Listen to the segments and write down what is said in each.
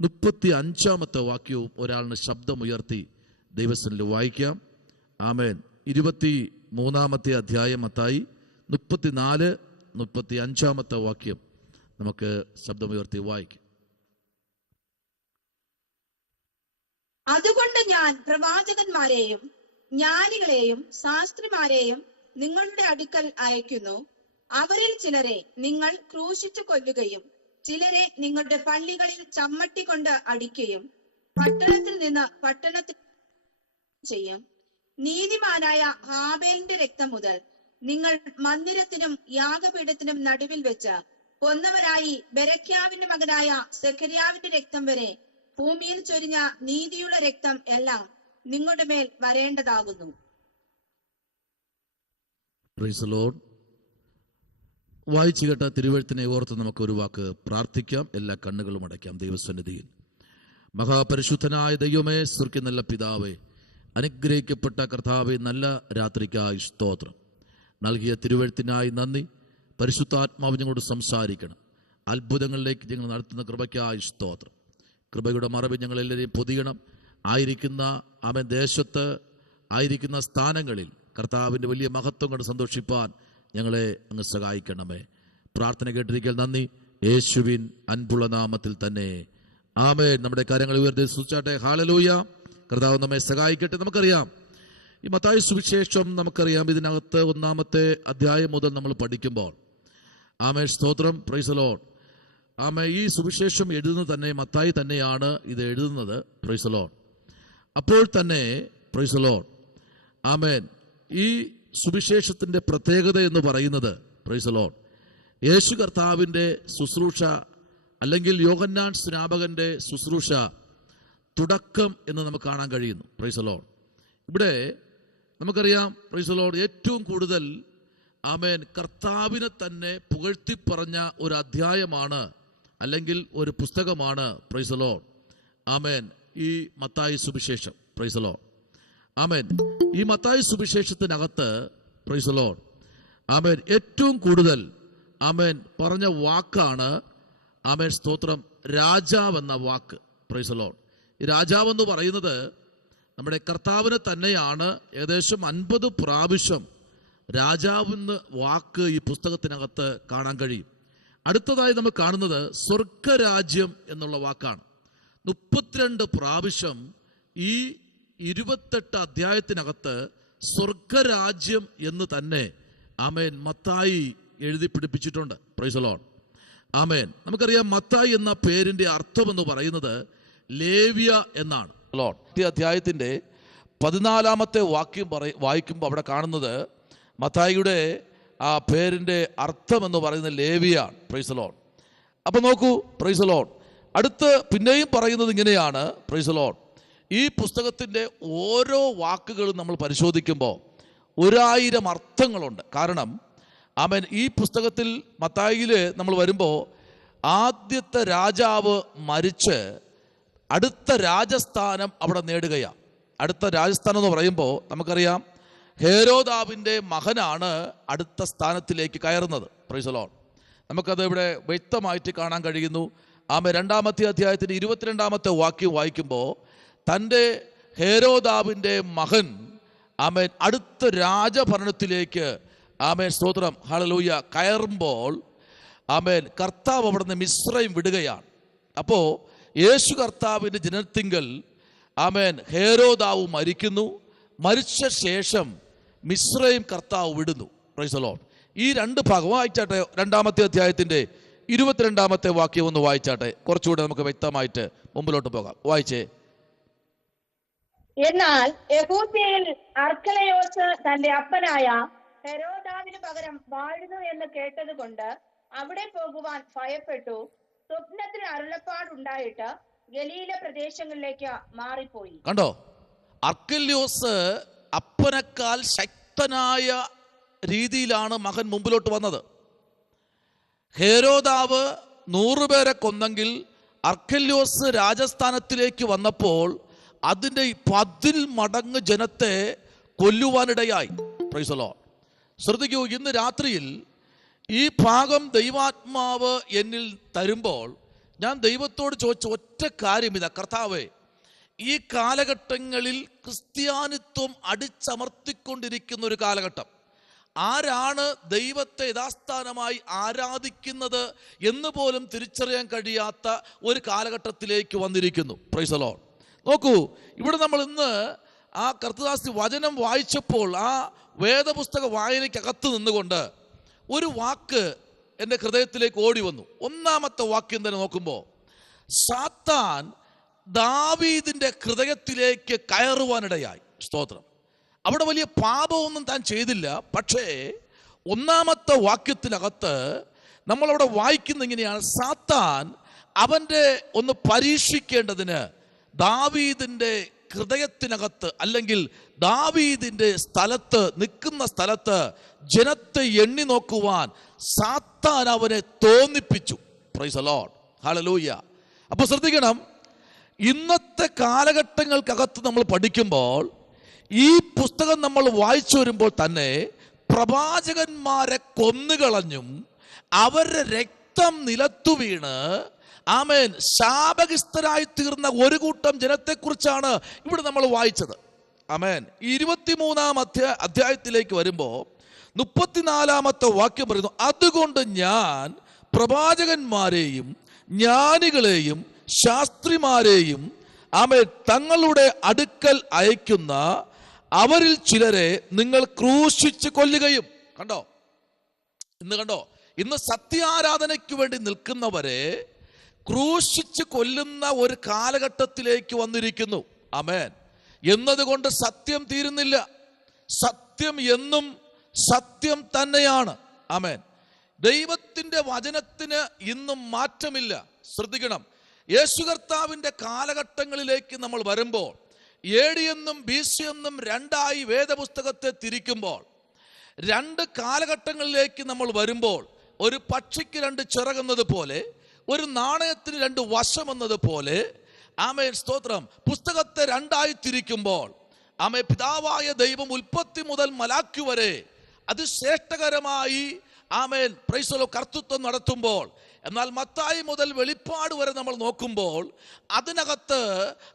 35 വാക്യവും ഒരാളിന് ശബ്ദമുയർത്തി ദൈവസന്നിധിയിൽ വായിക്കാം. ആമേൻ. 23 അധ്യായം മത്തായി 34, 35 വാക്യം നമുക്ക് ശബ്ദമുയർത്തി വായിക്കാം. അതുകൊണ്ട് ഞാൻ പ്രവാചകന്മാരെയും ജ്ഞാനികളെയും ശാസ്ത്രിമാരെയും നിങ്ങളുടെ അടുക്കൽ അയക്കുന്നു. അവരിൽ ചിലരെ നിങ്ങൾ ക്രൂശിച്ചു കൊല്ലുകയും ചിലരെ നിങ്ങളുടെ പള്ളികളിൽ ചമ്മട്ടി കൊണ്ട് അടിക്കുകയും പട്ടണത്തിൽ നിന്ന് പട്ടണത്തിൽ ചെയ്യും. നീതിമാനായ ഹാബേലിന്റെ രക്തം മുതൽ നിങ്ങൾ മന്ദിരത്തിനും യാഗപീഠത്തിനും നടുവിൽ വെച്ച് കൊന്നവരായി ബെരക്യാവിന്റെ മകനായ സെഖര്യാവിന്റെ രക്തം വരെ ഭൂമിയിൽ ചൊരിഞ്ഞ നീതിയുള്ള രക്തം എല്ലാം നിങ്ങളുടെ മേൽ വരേണ്ടതാകുന്നു. വായിച്ചു കേട്ട തിരുവെഴുത്തിനെ ഓർത്ത് നമുക്ക് ഒരു വാക്ക് പ്രാർത്ഥിക്കാം. എല്ലാ കണ്ണുകളും അടയ്ക്കാം ദൈവസന്നിധിയിൽ. മഹാപരിശുദ്ധനായ ദൈവമേ, സ്വർഗ്ഗ നല്ല പിതാവേ, അനുഗ്രഹിക്കപ്പെട്ട കർത്താവേ, നല്ല രാത്രിക്കായി സ്തോത്രം. നൽകിയ തിരുവെഴുത്തിനായി നന്ദി. പരിശുദ്ധാത്മാവ് ഞങ്ങളോട് സംസാരിക്കണം. അത്ഭുതങ്ങളിലേക്ക് ഞങ്ങൾ നടത്തുന്ന കൃപയ്ക്കായി സ്തോത്രം. കൃപയുടെ മറവിൽ ഞങ്ങളെല്ലാവരെയും പൊതിയണം. ആയിരിക്കുന്ന അവൻ ദേശത്ത് ആയിരിക്കുന്ന സ്ഥാനങ്ങളിൽ കർത്താവിൻ്റെ വലിയ മഹത്വം കൊണ്ട് സന്തോഷിപ്പാൻ ഞങ്ങളെ അങ്ങ് സഹായിക്കണമേ. പ്രാർത്ഥന കേട്ടിരിക്കൽ നന്ദി. യേശുവിൻ അൻപുള്ള നാമത്തിൽ തന്നെ ആമേൻ. നമ്മുടെ കാര്യങ്ങൾ ഉയർത്തി സ്തുതിച്ചാട്ടെ. ഹല്ലേലൂയ. കർത്താവ് നമ്മെ സഹായിക്കട്ടെ. നമുക്കറിയാം, ഈ മത്തായി സുവിശേഷം നമുക്കറിയാം, ഇതിനകത്ത് 1-ാമത്തെ അധ്യായം മുതൽ നമ്മൾ പഠിക്കുമ്പോൾ ആമേൻ, സ്തോത്രം, പ്രൈസ് ദി ലോർഡ്. ആമേൻ. ഈ സുവിശേഷം എഴുതുന്നത് തന്നെ മത്തായി തന്നെയാണ് ഇത് എഴുതുന്നത്. Price the Lord. അപ്പോൾ തന്നെ പ്രൈസ് ദി ലോർഡ്, ആമേൻ, ഈ സുവിശേഷത്തിൻ്റെ പ്രത്യേകത എന്ന് പറയുന്നത് പ്രൈസ് ദി ലോർഡ്, യേശു കർത്താവിൻ്റെ ശുശ്രൂഷ അല്ലെങ്കിൽ യോഹന്നാൻ സ്നാപകന്റെ ശുശ്രൂഷ തുടക്കം എന്ന് നമുക്ക് കാണാൻ കഴിയുന്നു. Price the Lord. ഇവിടെ നമുക്കറിയാം, പ്രൈസ് ദി ലോർഡ്, ഏറ്റവും കൂടുതൽ ആമേൻ കർത്താവിനെ തന്നെ പുകഴ്ത്തി പറഞ്ഞ ഒരു അധ്യായമാണ് അല്ലെങ്കിൽ ഒരു പുസ്തകമാണ് പ്രൈസ് ദി ലോർഡ്, ആമേൻ, ഈ മത്തായി സുവിശേഷം. Praise the lord. ആമേൻ. ഈ മത്തായി സുവിശേഷത്തിനകത്ത് പ്രൈസ് ദി ലോർഡ്, ആമേൻ, ഏറ്റവും കൂടുതൽ ആമേൻ പറഞ്ഞ വാക്കാണ് ആമേൻ, സ്തോത്രം, രാജാവ് എന്ന വാക്ക്. Price the Lord. ഈ രാജാവ് എന്ന് പറയുന്നത് നമ്മുടെ കർത്താവിനെ തന്നെയാണ്. ഏകദേശം 50 പ്രാവശ്യം രാജാവെന്ന് വാക്ക് ഈ പുസ്തകത്തിനകത്ത് കാണാൻ കഴിയും. അടുത്തതായി നമ്മൾ കാണുന്നത് സ്വർഗരാജ്യം എന്നുള്ള വാക്കാണ്. 32 പ്രാവശ്യം ഈ 28 അധ്യായത്തിനകത്ത് സ്വർഗരാജ്യം എന്ന് തന്നെ ആമേൻ മത്തായി എഴുതി പിടിപ്പിച്ചിട്ടുണ്ട്. Praise the lord. ആമേൻ. നമുക്കറിയാം, മത്തായി എന്ന പേരിന്റെ അർത്ഥം എന്ന് പറയുന്നത് ലേവ്യ എന്നാണ്. ഈ അധ്യായത്തിന്റെ 14-ാമത്തെ വാക്യം വായിക്കുമ്പോൾ അവിടെ കാണുന്നത് മത്തായിയുടെ ആ പേരിന്റെ അർത്ഥം എന്ന് പറയുന്നത് ലേവിയാണ്. Price the Lord. അപ്പൊ നോക്കൂ, പ്രൈസ് ദി ലോർഡ്, അടുത്ത് പിന്നെയും പറയുന്നത് ഇങ്ങനെയാണ്. Price the Lord. ഈ പുസ്തകത്തിന്റെ ഓരോ വാക്കുകളും നമ്മൾ പരിശോധിക്കുമ്പോൾ 1000 അർത്ഥങ്ങളുണ്ട്. കാരണം ആമേൻ, ഈ പുസ്തകത്തിൽ മത്തായിയിൽ നമ്മൾ വരുമ്പോൾ ആദ്യത്തെ രാജാവ് മരിച്ച് അടുത്ത രാജസ്ഥാനം അവിടെ നേടുകയാണ്. അടുത്ത രാജസ്ഥാനം എന്ന് പറയുമ്പോൾ നമുക്കറിയാം, ഹേരോദാവിൻ്റെ മകനാണ് അടുത്ത സ്ഥാനത്തിലേക്ക് കയറുന്നത്. Price the Lord. നമുക്കത് ഇവിടെ വ്യക്തമായിട്ട് കാണാൻ കഴിയുന്നു. ആമേൻ. 2-ാമത്തെ അധ്യായത്തിന് 22-ാമത്തെ വാക്യം വായിക്കുമ്പോൾ തൻ്റെ ഹേരോദാവിൻ്റെ മകൻ ആമേൻ അടുത്ത രാജഭരണത്തിലേക്ക് ആമേൻ, സ്തോത്രം, ഹല്ലേലൂയ, കയറുമ്പോൾ ആമേൻ കർത്താവ് അവിടെ നിന്ന് മിസ്രൈം വിടുകയാണ്. അപ്പോൾ യേശു കർത്താവിൻ്റെ ജനനത്തിങ്കൽ ആമേൻ ഹേരോദാവ് മരിക്കുന്നു. മരിച്ച ശേഷം മിസ്രൈം കർത്താവ് വിടുന്നു. Price the Lord. ഈ 2 ഭാഗം വായിച്ചാട്ടെ. 2-ാമത്തെ അധ്യായത്തിന്റെ 22-ാമത്തെ വാക്യം ഒന്ന് വായിച്ചാട്ടെ. കുറച്ചുകൂടെ നമുക്ക് വ്യക്തമായിട്ട് മുമ്പിലോട്ട് പോകാം. വായിച്ചേ. എന്നാൽ യെഹൂദ്യയിൽ അർക്കലയോസ് തന്റെ അപ്പനായ ഹെരോദാവിന് പകരം വാഴുന്നു എന്ന് കേട്ടത് കൊണ്ട് അവിടെ പോകുവാൻ ഭയപ്പെട്ടു. സ്വപ്നത്തിൽ അരുളപ്പാടുണ്ടായിട്ട് ഗലീല പ്രദേശങ്ങളിലേക്ക് മാറിപ്പോയി. കണ്ടോ, അർക്കല്യോസ് അപ്പനേക്കാൾ ശക്തനായ രീതിയിലാണ് മകൻ മുമ്പിലോട്ട് വന്നത്. ഹേരോദാവ് 100 പേരെ കൊന്നെങ്കിൽ അർക്കല്യോസ് രാജസ്ഥാനത്തിലേക്ക് വന്നപ്പോൾ അതിൻ്റെ 10 മടങ്ങ് ജനത്തെ കൊല്ലുവാനിടയായി. Price the Lord. ശ്രദ്ധിക്കൂ, ഇന്ന് രാത്രിയിൽ ഈ ഭാഗം ദൈവാത്മാവ് എന്നിൽ തരുമ്പോൾ ഞാൻ ദൈവത്തോട് ചോദിച്ച ഒറ്റ കാര്യം ഇതാ, കർത്താവേ, ഈ കാലഘട്ടങ്ങളിൽ ക്രിസ്ത്യാനിത്വം അടിച്ചമർത്തിക്കൊണ്ടിരിക്കുന്ന ഒരു കാലഘട്ടം, ആരാണ് ദൈവത്തെ യഥാസ്ഥാനമായി ആരാധിക്കുന്നത് എന്ന് പോലും തിരിച്ചറിയാൻ കഴിയാത്ത ഒരു കാലഘട്ടത്തിലേക്ക് വന്നിരിക്കുന്നു. Price the Lord. നോക്കൂ, ഇവിടെ നമ്മൾ ഇന്ന് ആ കർത്തദാസി വചനം വായിച്ചപ്പോൾ ആ വേദപുസ്തക വായനയ്ക്കകത്ത് നിന്നുകൊണ്ട് ഒരു വാക്ക് എൻ്റെ ഹൃദയത്തിലേക്ക് ഓടി വന്നു. ഒന്നാമത്തെ വാക്യം തന്നെ നോക്കുമ്പോൾ, സാത്താൻ ദാവീദിന്റെ ഹൃദയത്തിലേക്ക് കയറുവാനിടയായി. സ്തോത്രം. അവിടെ വലിയ പാപമൊന്നും താൻ ചെയ്തില്ല. പക്ഷേ ഒന്നാമത്തെ വാക്യത്തിനകത്ത് നമ്മളവിടെ വായിക്കുന്ന ഇങ്ങനെയാണ്, സാത്താൻ അവൻ്റെ ഒന്ന് പരീക്ഷിക്കേണ്ടതിന് ദാവീദിന്റെ ഹൃദയത്തിനകത്ത്, അല്ലെങ്കിൽ ദാവീദിന്റെ സ്ഥലത്ത്, നിൽക്കുന്ന സ്ഥലത്ത് ജനത്തെ എണ്ണി നോക്കുവാൻ സാത്താൻ അവനെ തോന്നിപ്പിച്ചു. Praise the lord. ഹല്ലേലൂയ. അപ്പോൾ ശ്രദ്ധിക്കണം, ഇന്നത്തെ കാലഘട്ടങ്ങൾക്കകത്ത് നമ്മൾ പഠിക്കുമ്പോൾ, ഈ പുസ്തകം നമ്മൾ വായിച്ചു വരുമ്പോൾ തന്നെ പ്രവാചകന്മാരെ കൊന്നുകളഞ്ഞും അവരുടെ രക്തം നിലത്തു വീണ് ആമേൻ ശാപഗ്രസ്തരായി തീർന്ന ഒരു കൂട്ടം ജനത്തെക്കുറിച്ചാണ് ഇവിടെ നമ്മൾ വായിച്ചത്. ആമേൻ. 23-ാം അധ്യായത്തിലേക്ക് വരുമ്പോൾ 34-ാമത്തെ വാക്യം പറയുന്നു, അതുകൊണ്ട് ഞാൻ പ്രവാചകന്മാരെയും ജ്ഞാനികളെയും ശാസ്ത്രിമാരെയും ആമേൻ തങ്ങളുടെ അടുക്കൽ അയക്കുന്ന അവരിൽ ചിലരെ നിങ്ങൾ ക്രൂശിച്ച് കൊല്ലുകയും. കണ്ടോ, ഇന്ന് സത്യാരാധനയ്ക്ക് വേണ്ടി നിൽക്കുന്നവരെ ക്രൂശിച്ച് കൊല്ലുന്ന ഒരു കാലഘട്ടത്തിലേക്ക് വന്നിരിക്കുന്നു. ആമേൻ. എന്നതുകൊണ്ട് സത്യം തീരുന്നില്ല. സത്യം എന്നും സത്യം തന്നെയാണ്. ആമേൻ. ദൈവത്തിന്റെ വചനത്തിന് ഇന്നും മാറ്റമില്ല. ശ്രദ്ധിക്കണം, യേശു കർത്താവിന്റെ കാലഘട്ടങ്ങളിലേക്ക് നമ്മൾ വരുമ്പോൾ, AD എന്നും BC എന്നും രണ്ടായി വേദപുസ്തകത്തെ തിരിക്കുമ്പോൾ, രണ്ട് കാലഘട്ടങ്ങളിലേക്ക് നമ്മൾ വരുമ്പോൾ, ഒരു പക്ഷിക്ക് രണ്ട് ചിറകുന്നത് പോലെ, ഒരു നാണയത്തിന് രണ്ട് വശമെന്നത് പോലെ, ആമേൻ സ്തോത്രം, പുസ്തകത്തെ രണ്ടായി തിരിക്കുമ്പോൾ, ആമേ പിതാവായ ദൈവം ഉൽപ്പത്തി മുതൽ മലാക്കി വരെ അതിശ്രേഷ്ഠകരമായി ആമേൻ പ്രൈസ് ദി ലോർഡ് കർത്തൃത്വം നടത്തുമ്പോൾ, എന്നാൽ മത്തായി മുതൽ വെളിപ്പാട് വരെ നമ്മൾ നോക്കുമ്പോൾ അതിനകത്ത്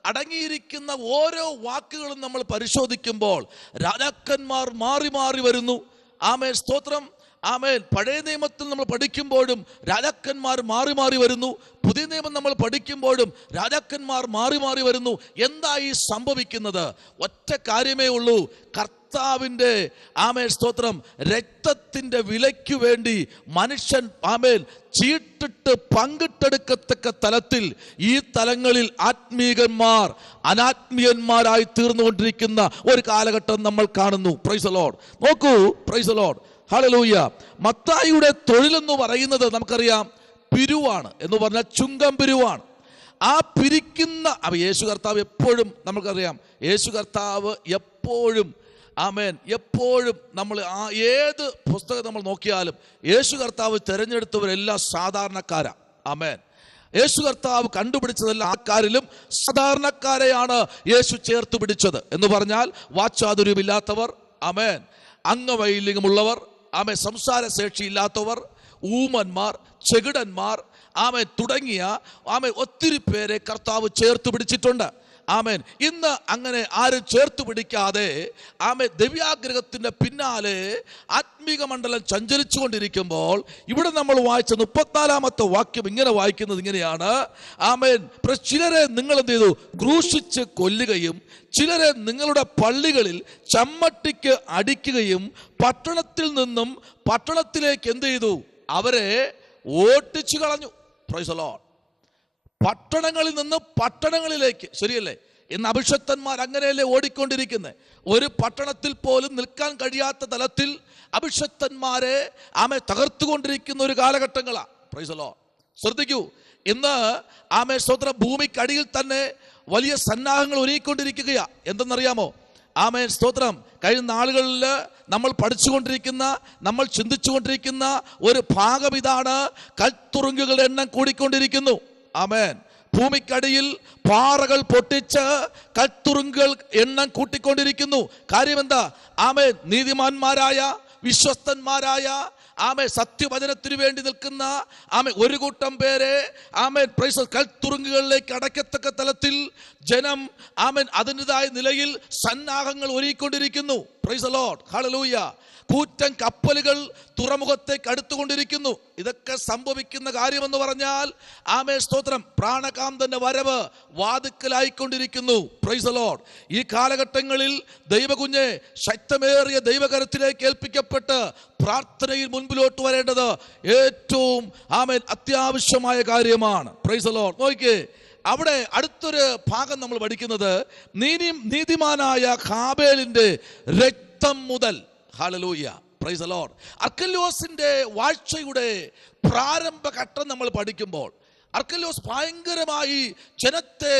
അടങ്ങിയിരിക്കുന്ന ഓരോ വാക്കുകളും നമ്മൾ പരിശോധിക്കുമ്പോൾ രാജാക്കന്മാർ മാറി മാറി വരുന്നു. ആമേൻ സ്തോത്രം. ആമേൻ. പഴയ നിയമത്തിൽ നമ്മൾ പഠിക്കുമ്പോഴും രാജാക്കന്മാർ മാറി മാറി വരുന്നു. പുതിയ നിയമം നമ്മൾ പഠിക്കുമ്പോഴും രാജാക്കന്മാർ മാറി മാറി വരുന്നു. എന്തായി സംഭവിക്കുന്നത്? ഒറ്റ കാര്യമേ ഉള്ളൂ. കർത്താവിൻ്റെ ആമേൻ സ്തോത്രം രക്തത്തിൻ്റെ വിലയ്ക്ക് വേണ്ടി മനുഷ്യൻ ആമേൻ ചീട്ടിട്ട് പങ്കിട്ടെടുക്കത്തക്ക തലത്തിൽ ഈ തലങ്ങളിൽ ആത്മീകന്മാർ അനാത്മീയന്മാരായി തീർന്നുകൊണ്ടിരിക്കുന്ന ഒരു കാലഘട്ടം നമ്മൾ കാണുന്നു. Price the Lord. നോക്കൂ, പ്രൈസ് ദി ലോർഡ്. ഹല്ലേലൂയ. മത്തായിയുടെ തൊഴിലെന്ന് പറയുന്നത് നമുക്കറിയാം പിരിവാണ്. എന്ന് പറഞ്ഞാൽ ചുങ്കം പിരിവാണ്. ആ പിരിക്കുന്ന യേശു കർത്താവ് എപ്പോഴും നമുക്കറിയാം, യേശു കർത്താവ് എപ്പോഴും ആമേൻ എപ്പോഴും നമ്മൾ ഏത് പുസ്തകം നമ്മൾ നോക്കിയാലും യേശു കർത്താവ് തിരഞ്ഞെടുത്തവരെല്ലാം സാധാരണക്കാരാ. ആമേൻ. യേശു കർത്താവ് കണ്ടുപിടിച്ചതെല്ലാം ആൾക്കാരിലും സാധാരണക്കാരെയാണ് യേശു ചേർത്ത് പിടിച്ചത്. എന്ന് പറഞ്ഞാൽ വാക്ചാതുര്യമില്ലാത്തവർ, ആമേൻ, അംഗവൈകല്യമുള്ളവർ, ആമേൻ, സംസാരശേഷി ഇല്ലാത്തവർ, ഊമന്മാർ, ചെകിടന്മാർ, ആമേൻ തുടങ്ങിയ ആമേൻ ഒത്തിരി പേരെ കർത്താവ് ചേർത്ത് പിടിച്ചിട്ടുണ്ട്. ആമേൻ. ഇന്ന് അങ്ങനെ ആരും ചേർത്ത് പിടിക്കാതെ ആമേൻ ദിവ്യാഗ്രഹത്തിന്റെ പിന്നാലെ ആത്മീക മണ്ഡലം സഞ്ചരിച്ചു കൊണ്ടിരിക്കുമ്പോൾ ഇവിടെ നമ്മൾ വായിച്ച 34-ാമത്തെ വാക്യം ഇങ്ങനെ വായിക്കുന്നത് ഇങ്ങനെയാണ്. ആമേൻ. ചിലരെ നിങ്ങൾ എന്ത് ചെയ്തു? ക്രൂശിച്ച് കൊല്ലുകയും ചിലരെ നിങ്ങളുടെ പള്ളികളിൽ ചമ്മട്ടിക്ക് അടിക്കുകയും പട്ടണത്തിൽ നിന്നും പട്ടണത്തിലേക്ക് എന്ത് ചെയ്തു? അവരെ ഓട്ടിച്ചു കളഞ്ഞു. Price the Lord. പട്ടണങ്ങളിൽ നിന്ന് പട്ടണങ്ങളിലേക്ക്. ശരിയല്ലേ? ഇന്ന് അഭിഷക്തന്മാർ അങ്ങനെയല്ലേ ഓടിക്കൊണ്ടിരിക്കുന്നത്? ഒരു പട്ടണത്തിൽ പോലും നിൽക്കാൻ കഴിയാത്ത തലത്തിൽ അഭിഷക്തന്മാരെ ആമേ തകർത്തുകൊണ്ടിരിക്കുന്ന ഒരു കാലഘട്ടങ്ങളാണ്. Price the Lord. ശ്രദ്ധിക്കൂ, ഇന്ന് ആമേ സ്തോത്രം ഭൂമിക്കടിയിൽ തന്നെ വലിയ സന്നാഹങ്ങൾ ഒരുങ്ങിക്കൊണ്ടിരിക്കുകയാ. എന്തെന്നറിയാമോ? ആമേൻ സ്തോത്രം. കഴിഞ്ഞ നാളുകളിൽ നമ്മൾ പഠിച്ചുകൊണ്ടിരിക്കുന്ന, നമ്മൾ ചിന്തിച്ചുകൊണ്ടിരിക്കുന്ന ഒരു ഭാഗം ഇതാണ്. കൽത്തുറുങ്കുകളുടെ എണ്ണം കൂടിക്കൊണ്ടിരിക്കുന്നു. ആമേൻ. ഭൂമിക്കടിയിൽ പാറകൾ പൊട്ടിച്ച് കൽത്തുറുങ്കുകൾ എണ്ണം കൂട്ടിക്കൊണ്ടിരിക്കുന്നു. കാര്യം എന്താ? ആമേൻ. നീതിമാന്മാരായ വിശ്വസ്തന്മാരായ സത്യവചനത്തിനു വേണ്ടി നിൽക്കുന്ന ഒരു കൂട്ടം പേരെ കൽത്തുറുങ്കുകളിലേക്ക് അടയ്ക്കത്തക്ക തലത്തിൽ ജനം അതിൻ്റെതായ നിലയിൽ സന്നാഹങ്ങൾ ഒരുക്കിക്കൊണ്ടിരിക്കുന്നു. പ്രൈസ് ദി ലോർഡ്, ഹല്ലേലൂയ. കൂറ്റൻ കപ്പലുകൾ തുറമുഖത്തേക്ക് അടുത്തുകൊണ്ടിരിക്കുന്നു. ഇതൊക്കെ സംഭവിക്കുന്ന കാര്യമെന്ന് പറഞ്ഞാൽ സ്തോത്രം, പ്രാണകാന്തന്റെ വരവ് വാതിക്കലായിക്കൊണ്ടിരിക്കുന്നു. Price the Lord. ഈ കാലഘട്ടങ്ങളിൽ ദൈവകുഞ്ഞെ ശക്തമേറിയ ദൈവകരത്തിലേക്ക് ഏൽപ്പിക്കപ്പെട്ട് പ്രാർത്ഥനയിൽ മുൻപിലോട്ട് വരേണ്ടത് ഏറ്റവും അത്യാവശ്യമായ കാര്യമാണ്. Price the Lord. നോക്കിക്കേ, അവിടെ അടുത്തൊരു ഭാഗം നമ്മൾ പഠിക്കുന്നത് നീതിമാനായ ഹാബേലിന്റെ രക്തം മുതൽ. ഹല്ലേലൂയ, പ്രൈസ് ദി ലോർഡ്. അർക്കല്യോസിന്റെ വാഴ്ചയുടെ പ്രാരംഭഘട്ടം നമ്മൾ പഠിക്കുമ്പോൾ അർക്കല്യോസ് ഭയങ്കരമായി ജനത്തെ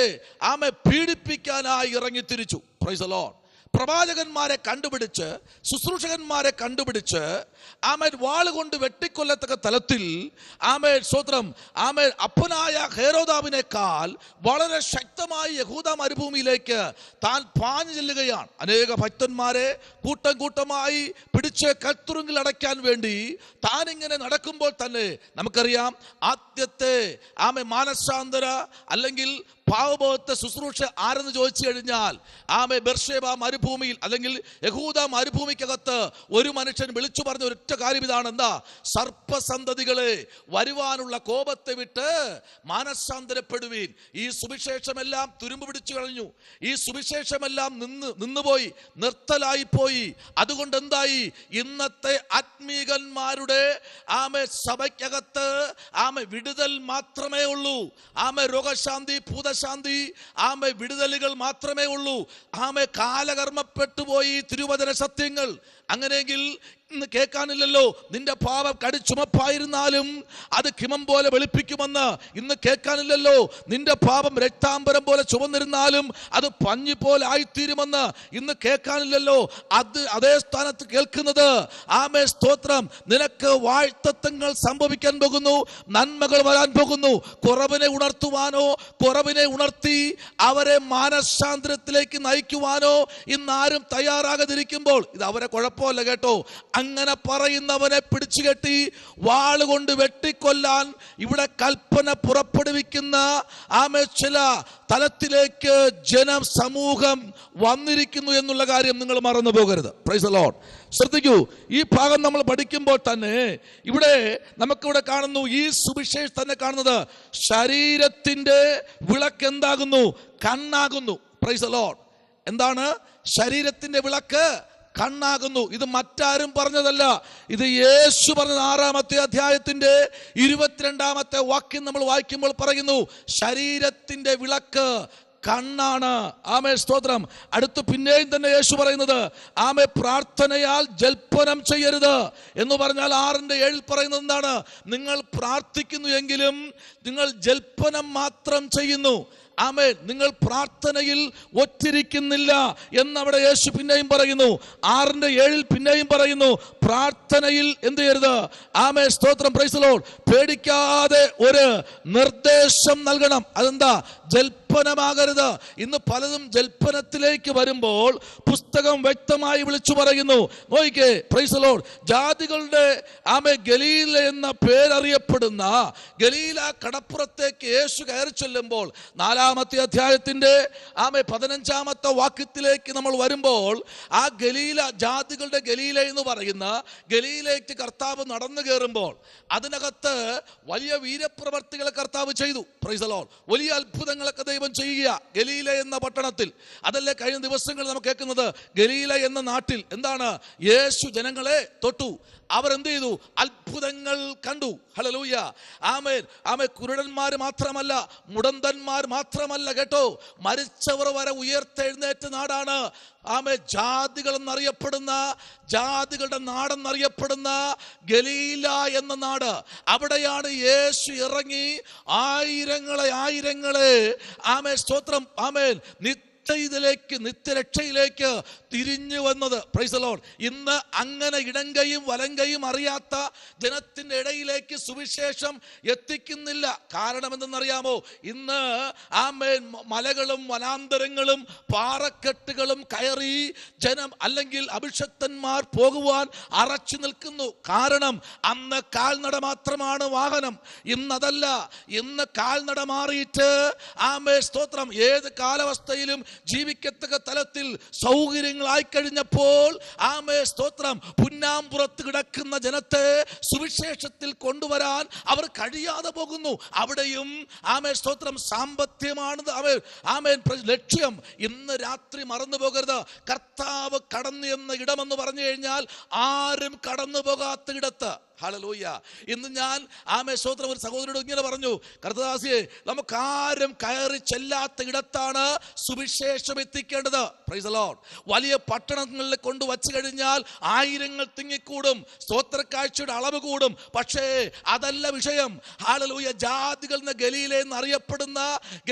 പീഡിപ്പിക്കാനായി ഇറങ്ങിത്തിരിച്ചു. Praise the lord. പ്രവാചകന്മാരെ കണ്ടുപിടിച്ച്, ശുശ്രൂഷകന്മാരെ കണ്ടുപിടിച്ച് വാളുകൊണ്ട് വെട്ടിക്കൊല്ലത്തക്ക തലത്തിൽ സ്വത്രം അപ്പനായ ഹേരോദാവിനേക്കാൾ വളരെ ശക്തമായി യഹൂദ മരുഭൂമിയിലേക്ക് താൻ പാഞ്ഞു ചെല്ലുകയാണ്. അനേക ഭക്തന്മാരെ കൂട്ടം കൂട്ടമായി പിടിച്ച് കൽത്തുറുങ്കിൽ അടയ്ക്കാൻ വേണ്ടി താൻ ഇങ്ങനെ നടക്കുമ്പോൾ തന്നെ നമുക്കറിയാം, ആദ്യത്തെ മാനസാന്തര അല്ലെങ്കിൽ പാവബോധത്തെ ശുശ്രൂഷ ആരെന്ന് ചോദിച്ചു കഴിഞ്ഞാൽ ബെർശേബ മരുഭൂമിയിൽ അല്ലെങ്കിൽ യഹൂദ മരുഭൂമിക്കകത്ത് ഒരു മനുഷ്യൻ വിളിച്ചു പറഞ്ഞ ഒരൊറ്റ കാര്യം ഇതാണ്. എന്താ? സർപ്പസന്തതികളെ, വരുവാനുള്ള കോപത്തെ വിട്ട് മാനസാന്തരപ്പെടുവീൻ. ഈ സുവിശേഷമെല്ലാം തുരുമ്പ് പിടിച്ചു കളഞ്ഞു. ഈ സുവിശേഷമെല്ലാം നിന്നുപോയി, നിർത്തലായിപ്പോയി. അതുകൊണ്ട് എന്തായി? ഇന്നത്തെ ആത്മീകന്മാരുടെ സഭയ്ക്കകത്ത് വിടുതൽ മാത്രമേ ഉള്ളൂ. രോഗശാന്തി, ഭൂതശാന്തി, വിടുതലുകൾ മാത്രമേ ഉള്ളൂ. കാലകർമ്മപ്പെട്ടുപോയി തിരുവചന സത്യങ്ങൾ. അങ്ങനെയെങ്കിൽ ഇന്ന് കേൾക്കാനില്ലല്ലോ. നിന്റെ പാപം കടിച്ചുമപ്പായിരുന്നാലും അത് ഹിമം പോലെ വെളുപ്പിക്കുമെന്ന് ഇന്ന് കേൾക്കാനില്ലല്ലോ. നിന്റെ പാപം രക്താംബരം പോലെ ചുവന്നിരുന്നാലും അത് പഞ്ഞി പോലെ ആയിത്തീരുമെന്ന് ഇന്ന് കേൾക്കാനില്ലല്ലോ. അതേ സ്ഥാനത്ത് കേൾക്കുന്നത് സ്തോത്രം, നിനക്ക് വാഴ്ത്തത്വങ്ങൾ സംഭവിക്കാൻ പോകുന്നു, നന്മകൾ വരാൻ പോകുന്നു. കുറവിനെ ഉണർത്തുവാനോ കുറവിനെ ഉണർത്തി അവരെ മാനസാന്തരത്തിലേക്ക് നയിക്കുവാനോ ഇന്നാരും തയ്യാറാകാതിരിക്കുമ്പോൾ ഇത് അവരെ കുഴപ്പമല്ല കേട്ടോ. അങ്ങനെ പറയുന്നവനെ പിടിച്ചുകെട്ടി വാളുകൊണ്ട് വെട്ടിക്കൊല്ലാൻ ഇവിടെ കൽപ്പന പുറപ്പെടുവിക്കുന്ന ചില തലത്തിലേക്ക് സമൂഹം വന്നിരിക്കുന്നു എന്നുള്ള കാര്യം നിങ്ങൾ മറന്നു പോകരുത്. Price the Lord. ശ്രദ്ധിക്കൂ, ഈ ഭാഗം നമ്മൾ പഠിക്കുമ്പോൾ തന്നെ ഇവിടെ നമുക്കിവിടെ കാണുന്നു, ഈ സുവിശേഷം തന്നെ കാണുന്നത് ശരീരത്തിന്റെ വിളക്ക് എന്താകുന്നു? കണ്ണാകുന്നു. Praise the lord. എന്താണ്? ശരീരത്തിന്റെ വിളക്ക് കണ്ണാകുന്നു. ഇത് മറ്റാരും പറഞ്ഞതല്ല, ഇത് യേശു പറഞ്ഞ 6-ാമത്തെ അധ്യായത്തിന്റെ 22-ാമത്തെ വാക്യം നമ്മൾ വായിക്കുമ്പോൾ പറയുന്നു, ശരീരത്തിന്റെ വിളക്ക് കണ്ണാണ്. സ്തോത്രം. അടുത്ത് പിന്നെയും തന്നെ യേശു പറയുന്നത് പ്രാർത്ഥനയാൽ ജൽപ്പനം ചെയ്യരുത് എന്ന് പറഞ്ഞാൽ 6:7 പറയുന്നത് എന്താണ്? നിങ്ങൾ പ്രാർത്ഥിക്കുന്നു എങ്കിലും നിങ്ങൾ ജൽപ്പനം മാത്രം ചെയ്യുന്നു. നിങ്ങൾ പ്രാർത്ഥനയിൽ ഒറ്റിരിക്കുന്നില്ല എന്നവിടെ യേശു പിന്നെയും പറയുന്നു. 6:7 പിന്നെയും പറയുന്നു, പ്രാർത്ഥനയിൽ എന്ത് ചെയ്യരുത്? സ്തോത്രം, പ്രൈസ് ദി ലോർഡ്. പേടിക്കാതെ ഒരു നിർദ്ദേശം നൽകണം. അതെന്താ? ജൽപ്പനമാകരുത്. ഇന്ന് പലതും ജൽപ്പനത്തിലേക്ക് വരുമ്പോൾ പുസ്തകം വ്യക്തമായി വിളിച്ചു പറയുന്നു. നോക്കിക്കേ, പ്രൈസ് ദി ലോർഡ്. ജാതികളുടെ ഗലീല എന്ന പേരറിയപ്പെടുന്ന ഗലീല കടപ്പുറത്തേക്ക് യേശു കയറി ചെല്ലുമ്പോൾ 4-ാമത്തെ അധ്യായത്തിന്റെ 15-ാമത്തെ വാക്യത്തിലേക്ക് നമ്മൾ വരുമ്പോൾ ആ ഗലീല, ജാതികളുടെ ഗലീല എന്ന് പറയുന്ന ഗലീലയ്ക്ക് കർത്താവ് നടന്നു കയറുമ്പോൾ അതിനകത്ത് വലിയ വീരപ്രവർത്തികളെ കർത്താവ് ചെയ്തു. Price the Lord. വലിയ അത്ഭുതങ്ങളൊക്കെ ദൈവം ചെയ്യുക ഗലീല എന്ന പട്ടണത്തിൽ. അതല്ലേ കഴിഞ്ഞ ദിവസങ്ങൾ നമുക്ക് കേൾക്കുന്നത്? ഗലീല എന്ന നാട്ടിൽ എന്താണ്? യേശു ജനങ്ങളെ തൊട്ടു. അവർ എന്ത് ചെയ്തു? അത്ഭുതങ്ങൾ കണ്ടു. ഹല്ലേലൂയ. ആമേൻ. കുരുടന്മാർ മാത്രമല്ല, മുടന്തന്മാർ മാത്രമല്ല കേട്ടോ, മരിച്ചവർ വരെ ഉയർത്തെഴുന്നേറ്റ നാടാണ്. ജാതികൾ എന്നറിയപ്പെടുന്ന, ജാതികളുടെ നാടെന്നറിയപ്പെടുന്ന ഗലീല എന്ന നാട്. അവിടെയാണ് യേശു ഇറങ്ങി ആയിരങ്ങളെ സ്തോത്രം, നിത്യ നിത്യരക്ഷയിലേക്ക് തിരിഞ്ഞു വന്നത്. Price the Lord. ഇന്ന് അങ്ങനെ ഇടങ്കയും വലങ്കയും അറിയാത്ത ജനത്തിന്റെ ഇടയിലേക്ക് സുവിശേഷം എത്തിക്കുന്നില്ല. കാരണം എന്തെന്നറിയാമോ? ഇന്ന് ആമേൻ മലകളും വനാന്തരങ്ങളും പാറക്കെട്ടുകളും കയറി ജനം അല്ലെങ്കിൽ അഭിഷക്തന്മാർ പോകുവാൻ അറച്ചു നിൽക്കുന്നു. കാരണം അന്ന് കാൽനട മാത്രമാണ് വാഹനം, ഇന്നതല്ല. ഇന്ന് കാൽനട മാറിയിട്ട് ആമേൻ സ്തോത്രം ഏത് കാലാവസ്ഥയിലും ജീവിക്കത്തക്ക തലത്തിൽ സൗകര്യങ്ങളായി കഴിഞ്ഞപ്പോൾ ആമേൻ സ്തോത്രം പുന്നാമ്പുറത്ത് കിടക്കുന്ന ജനത്തെ സുവിശേഷത്തിൽ കൊണ്ടുവരാൻ അവർ കഴിയാതെ പോകുന്നു. അവിടെയും ആമേൻ സ്തോത്രം സാമ്പത്തികമാണ് ആമേൻ ലക്ഷ്യം. ഇന്ന് രാത്രി മറന്നു പോകരുത്. കർത്താവ് കടന്നു എന്ന ഇടമെന്ന് പറഞ്ഞു കഴിഞ്ഞാൽ ആരും കടന്നു പോകാത്ത ഇടത്ത്. ഹല്ലേലൂയ. ഇന്ന് ഞാൻ ആമേൻ സ്തോത്രം ഒരു സഹോദരനോട് ഇങ്ങനെ പറഞ്ഞു, കർത്താവേ, നമുക്കാരും കയറി ചെല്ലാത്ത ഇടത്താണ് സുവിശേഷം എത്തിക്കേണ്ടത്. Price the Lord. വലിയ പട്ടണങ്ങളിൽ കൊണ്ട് വച്ചു കഴിഞ്ഞാൽ ആയിരങ്ങൾ തിങ്ങിക്കൂടും, സ്തോത്രക്കാഴ്ചയുടെ അളവ് കൂടും. പക്ഷേ അതല്ല വിഷയം. ഹല്ലേലൂയ. ജാതികൾ എന്ന ഗലീല എന്നറിയപ്പെടുന്ന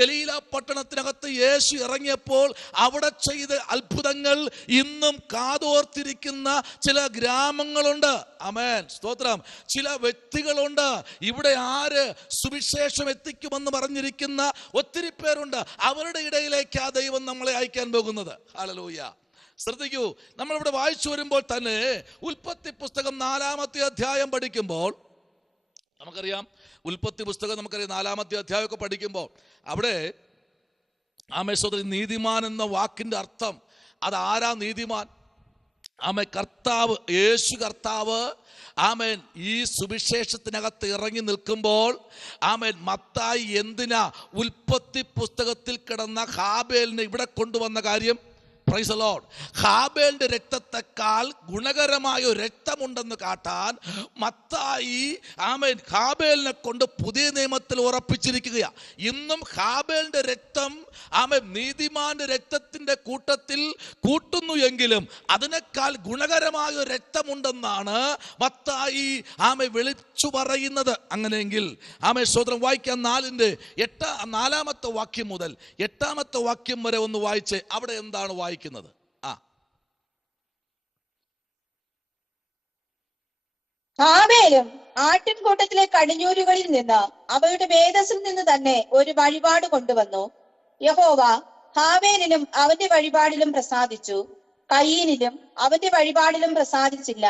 ഗലീല പട്ടണത്തിനകത്ത് യേശു ഇറങ്ങിയപ്പോൾ അവിടെ ചെയ്ത അത്ഭുതങ്ങൾ ഇന്നും കാതോർത്തിരിക്കുന്ന ചില ഗ്രാമങ്ങളുണ്ട്. ആമേൻ സ്തോത്രം. ചില വ്യക്തികളുണ്ട്. ഇവിടെ ആര് സുവിശേഷം എത്തിക്കുമെന്ന് പറഞ്ഞിരിക്കുന്ന ഒത്തിരി പേരുണ്ട്. അവരുടെ ഇടയിലേക്ക് ആ ദൈവം നമ്മളെ അയക്കാൻ പോകുന്നത്. ഹല്ലേലൂയ. ശ്രദ്ധിക്കൂ. നമ്മളിവിടെ വായിച്ചു വരുമ്പോൾ തന്നെ ഉൽപ്പത്തി പുസ്തകം 4-ാമത്തെ അധ്യായം പഠിക്കുമ്പോൾ നമുക്കറിയാം, ഉൽപ്പത്തി പുസ്തകം നമുക്കറിയാം 4-ാമത്തെ അധ്യായമൊക്കെ പഠിക്കുമ്പോൾ അവിടെ ആമേൻ സ്തോത്രം നീതിമാൻ എന്ന വാക്കിന്റെ അർത്ഥം അതാരാ നീതിമാൻ? ആമേൻ കർത്താവ്, യേശു കർത്താവ് ആമേൻ ഈ സുവിശേഷത്തിനകത്ത് ഇറങ്ങി നിൽക്കുമ്പോൾ ആമേൻ മത്തായി എന്തിനാ ഉൽപ്പത്തി പുസ്തകത്തിൽ കിടന്ന ഹാബേലിനെ ഇവിടെ കൊണ്ടുവന്ന കാര്യം? Praise the lord. ഹാബേലിന്റെ രക്തത്തെക്കാൾ ഗുണകരമായ ഒരു രക്തമുണ്ടെന്ന് കാട്ടാൻ മത്തായി ആമേൻ ഹാബേലിനെ കൊണ്ട് പുതിയ നിയമത്തിൽ ഉറപ്പിച്ചിരിക്കുകയാണ്. ഇന്നും ഹാബേലിന്റെ രക്തം ആമേൻ നീതിമാന്റെ രക്തത്തിന്റെ കൂട്ടത്തിൽ കൂട്ടുന്നു എങ്കിലും അതിനേക്കാൾ ഗുണകരമായ ഒരു രക്തമുണ്ടെന്നാണ് മത്തായി ആമേൻ വിളിച്ചു പറയുന്നത്. അങ്ങനെയെങ്കിൽ ആമേൻ സ്തോത്രം വായിക്കാൻ 4-ാമത്തെ വാക്യം മുതൽ 8-ാമത്തെ വാക്യം വരെ ഒന്ന് വായിച്ച് അവിടെ എന്താണ് വായിക്കുന്നത്? ഹാബേലും ആട്ടിൻകൂട്ടത്തിലെ കടിഞ്ഞൂലുകളിൽ നിന്ന് അവയുടെ മേധസ്സിൽ നിന്ന് തന്നെ ഒരു വഴിപാട് കൊണ്ടുവന്നു. യഹോവ ഹാബേലിനും അവന്റെ വഴിപാടിലും പ്രസാദിച്ചു, കയീനിലും അവന്റെ വഴിപാടിലും പ്രസാദിച്ചില്ല.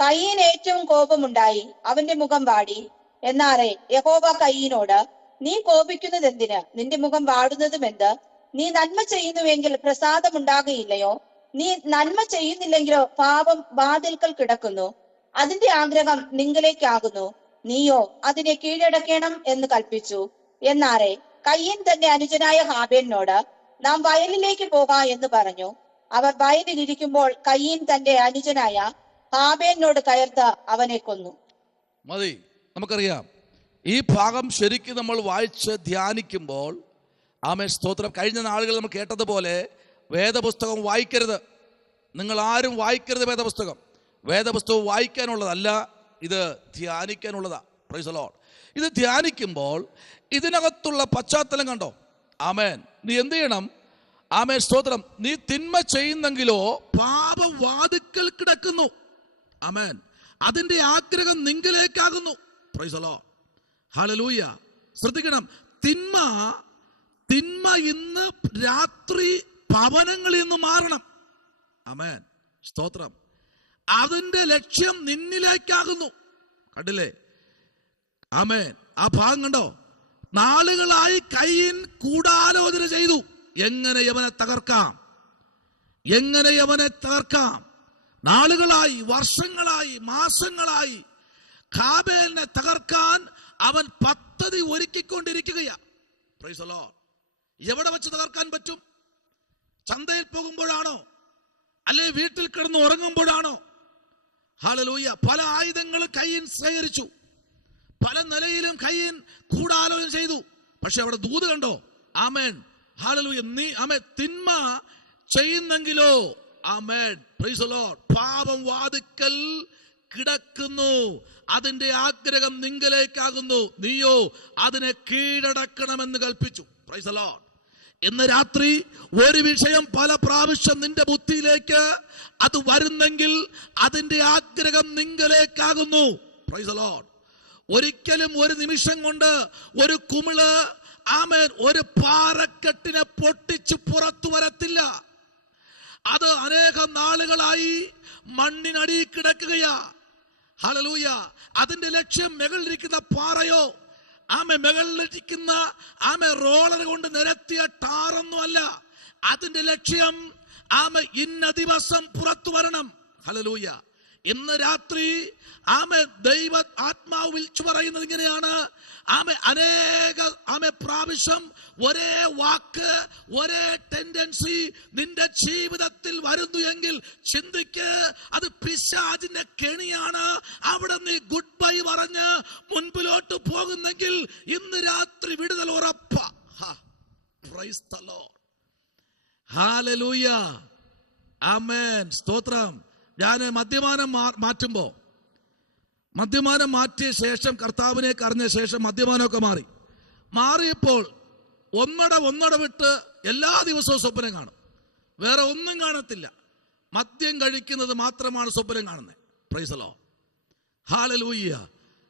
കയീൻ ഏറ്റവും കോപമുണ്ടായി, അവന്റെ മുഖം വാടി. എന്നാറെ യഹോവ കയീനോട്, നീ കോപിക്കുന്നത് എന്തിന്? നിന്റെ മുഖം വാടുന്നതും എന്ത്? നീ നന്മ ചെയ്യുന്നുവെങ്കിൽ പ്രസാദമുണ്ടാകുകയില്ലയോ? നീ നന്മ ചെയ്യുന്നില്ലെങ്കിലോ പാപം വാതിൽക്കൽ കിടക്കുന്നു. അതിന്റെ ആഗ്രഹം നിങ്കലേക്കാകുന്നു, നീയോ അതിനെ കീഴടക്കണം എന്ന് കൽപ്പിച്ചു. എന്നാറെ കയ്യൻ തന്റെ അനുജനായ ഹാബേലിനോട്, നാം വയലിലേക്ക് പോകാ എന്ന് പറഞ്ഞു. അവർ വയലിലിരിക്കുമ്പോൾ കയ്യൻ തന്റെ അനുജനായ ഹാബേലിനോട് കയർത്ത് അവനെ കൊന്നു. മതി. നമുക്കറിയാം ഈ ഭാഗം ശരിക്കും നമ്മൾ വായിച്ച് ധ്യാനിക്കുമ്പോൾ ആമേൻ സ്തോത്രം. കഴിഞ്ഞ നാളുകൾ നമ്മൾ കേട്ടതുപോലെ വേദപുസ്തകം വായിക്കരുത്. നിങ്ങൾ ആരും വായിക്കരുത് വേദപുസ്തകം. വേദപുസ്തകം വായിക്കാനുള്ളതല്ല, ഇത് ധ്യാനിക്കാനുള്ളതാ. Price the Lord. ഇത് ധ്യാനിക്കുമ്പോൾ ഇതിനകത്തുള്ള പശ്ചാത്തലം കണ്ടോ? ആമേൻ. നീ എന്ത് ചെയ്യണം? ആമേൻ സ്തോത്രം. നീ തിന്മ ചെയ്യുന്നെങ്കിലോ പാപം വാതിൽക്കൽ കിടക്കുന്നു. ആമേൻ. അതിന്റെ ആഗ്രഹം നിങ്കിലേക്കാകുന്നു. Praise the lord. ഹല്ലേലൂയ. ശ്രദ്ധിക്കണം. തിന്മ ഇന്ന് രാത്രി ഭവനങ്ങളിൽ നിന്ന് മാറണം. ആമേൻ സ്തോത്രം. അതിന്റെ ലക്ഷ്യം നിന്നിലേക്കാകുന്നു. കണ്ടില്ലേ? ആമേൻ. ആ ഭാഗം കണ്ടോ? നാളുകളായി കയ്യൻ ഗൂഢാലോചന ചെയ്തു, എങ്ങനെ യവനെ തകർക്കാം. നാളുകളായി, വർഷങ്ങളായി, മാസങ്ങളായി ഹാബേലിനെ തകർക്കാൻ അവൻ പദ്ധതി ഒരുക്കിക്കൊണ്ടിരിക്കുകയാ. Price the Lord. എവിടെ വെച്ച് തകർക്കാൻ പറ്റും? ചന്തയിൽ പോകുമ്പോഴാണോ? അല്ലെ വീട്ടിൽ കിടന്ന് ഉറങ്ങുമ്പോഴാണോ? ഹല്ലേലൂയ. പല ആയുധങ്ങളും കയ്യൻ ശേഖരിച്ചു, പല നിലയിലും കയ്യൻ ഗൂഢാലോചന ചെയ്തു. പക്ഷെ അവിടെ ദൂത് കണ്ടോ? Amen hallelujah. നീ ആമേൻ തിന്മ ചെയ്യുന്നെങ്കിലോ ആമേൻ പ്രൈസ് ദി ലോർഡ് പാപം വാതിൽക്കൽ കിടക്കുന്നു, അതിന്റെ ആഗ്രഹം നിങ്കലേക്കാകുന്നു, നീയോ അതിനെ കീഴടക്കണമെന്ന് കൽപ്പിച്ചു. Price the Lord. ഇന്ന് രാത്രി ഒരു വിഷയം പല പ്രാവശ്യം നിന്റെ ബുദ്ധിയിലേക്ക് അത് വരുന്നെങ്കിൽ അതിന്റെ ആഗ്രഹം നിങ്ങളിലേക്കാകുന്നു. Price the Lord. ഒരിക്കലും ഒരു നിമിഷം കൊണ്ട് ഒരു കുമിള് ആമേൻ ഒരു പാറക്കെട്ടിനെ പൊട്ടിച്ച് പുറത്തു വരത്തില്ല. അത് അനേകം നാളുകളായി മണ്ണിനടിയിൽ കിടക്കുകയാ. ഹല്ലേലൂയ. അതിന്റെ ലക്ഷ്യം മുകളിലിരിക്കുന്ന പാറയോ മുകളിലിരിക്കുന്ന റോളർ കൊണ്ട് നിരത്തിയ ടാറൊന്നുമല്ല. അതിന്റെ ലക്ഷ്യം ഇന്ന ദിവസം പുറത്തു വരണം. ഹല്ലേലൂയ. ഇന്ന് രാത്രി ദൈവ ആത്മാവ് വിളിച്ചു പറയുന്നത് ഇങ്ങനെയാണ്. അനേക പ്രാവശ്യം ഒരേ വാക്ക് ഒരേ ടെൻഡൻസി നിന്റെ ജീവിതത്തിൽ വരുന്നു എങ്കിൽ ചിന്തിക്ക്, അത് പിശാചിന്റെ കെണിയാണ്. അവിടെ നീ ഗുഡ് ബൈ പറഞ്ഞ് മുൻപിലോട്ട് പോകുന്നെങ്കിൽ ഇന്ന് രാത്രി വിടുതൽ ഉറപ്പ. Praise the lord. ഹല്ലേലൂയ. ആമേൻ. സ്തോത്രം. ഞാൻ മദ്യപാനം മാറ്റിയ ശേഷം കർത്താവിനെ അറിഞ്ഞ ശേഷം മദ്യപാനമൊക്കെ മാറിയപ്പോൾ ഒന്നട വിട്ട് എല്ലാ ദിവസവും സ്വപ്നം കാണും. വേറെ ഒന്നും കാണത്തില്ല. മദ്യം കഴിക്കുന്നത് മാത്രമാണ് സ്വപ്നം കാണുന്നത്. Price the lord. ഹല്ലേലൂയ.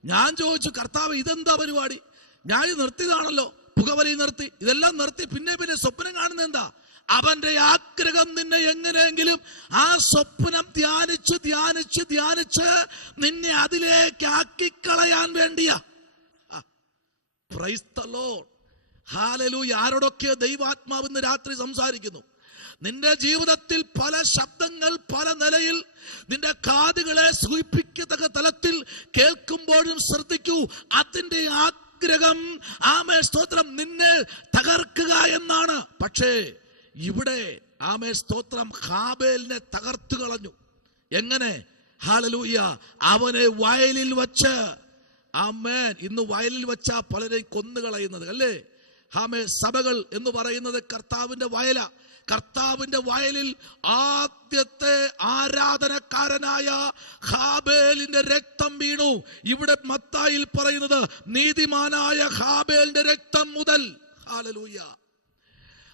ഞാൻ ചോദിച്ചു, കർത്താവ് ഇതെന്താ പരിപാടി? ഞാൻ നിർത്തിയതാണല്ലോ, പുകവലി നിർത്തി, ഇതെല്ലാം നിർത്തി, പിന്നെ സ്വപ്നം കാണുന്നത് എന്താ? അവന്റെ ആഗ്രഹം നിന്നെ എങ്ങനെയെങ്കിലും ആ സ്വപ്നം ധ്യാനിച്ച് നിന്നെ അതിലേക്ക് ആക്കിക്കളയാൻ വേണ്ടിയാ. Price the lord. ഹല്ലേലൂയ. ആരോടൊക്കെ ദൈവാത്മാവ് ഇന്ന് രാത്രി സംസാരിക്കുന്നു. നിന്റെ ജീവിതത്തിൽ പല ശബ്ദങ്ങൾ പല നിലയിൽ നിന്റെ കാതുകളെ സൂചിപ്പിക്കത്തക്ക തലത്തിൽ കേൾക്കുമ്പോഴും ശ്രദ്ധിക്കൂ. അതിന്റെ ആഗ്രഹം സ്തോത്രം നിന്നെ തകർക്കുക എന്നാണ്. പക്ഷേ ഇവിടെ സ്തോത്രം ഹാബേലിനെ തകർത്തു കളഞ്ഞു. എങ്ങനെ? ഹല്ലേലൂയ. അവനെ വയലിൽ വച്ച് ഇന്ന് വയലിൽ വെച്ചാ പലരെയും കൊന്നുകളയുന്നത് അല്ലേ? സഭകൾ എന്ന് പറയുന്നത് കർത്താവിന്റെ വയല. കർത്താവിന്റെ വയലിൽ ആദ്യത്തെ ആരാധനക്കാരനായ ഹാബേലിന്റെ രക്തം വീണു. ഇവിടെ മത്തായിൽ പറയുന്നത് നീതിമാനായ ഹാബേലിന്റെ രക്തം മുതൽ. ഹല്ലേലൂയ.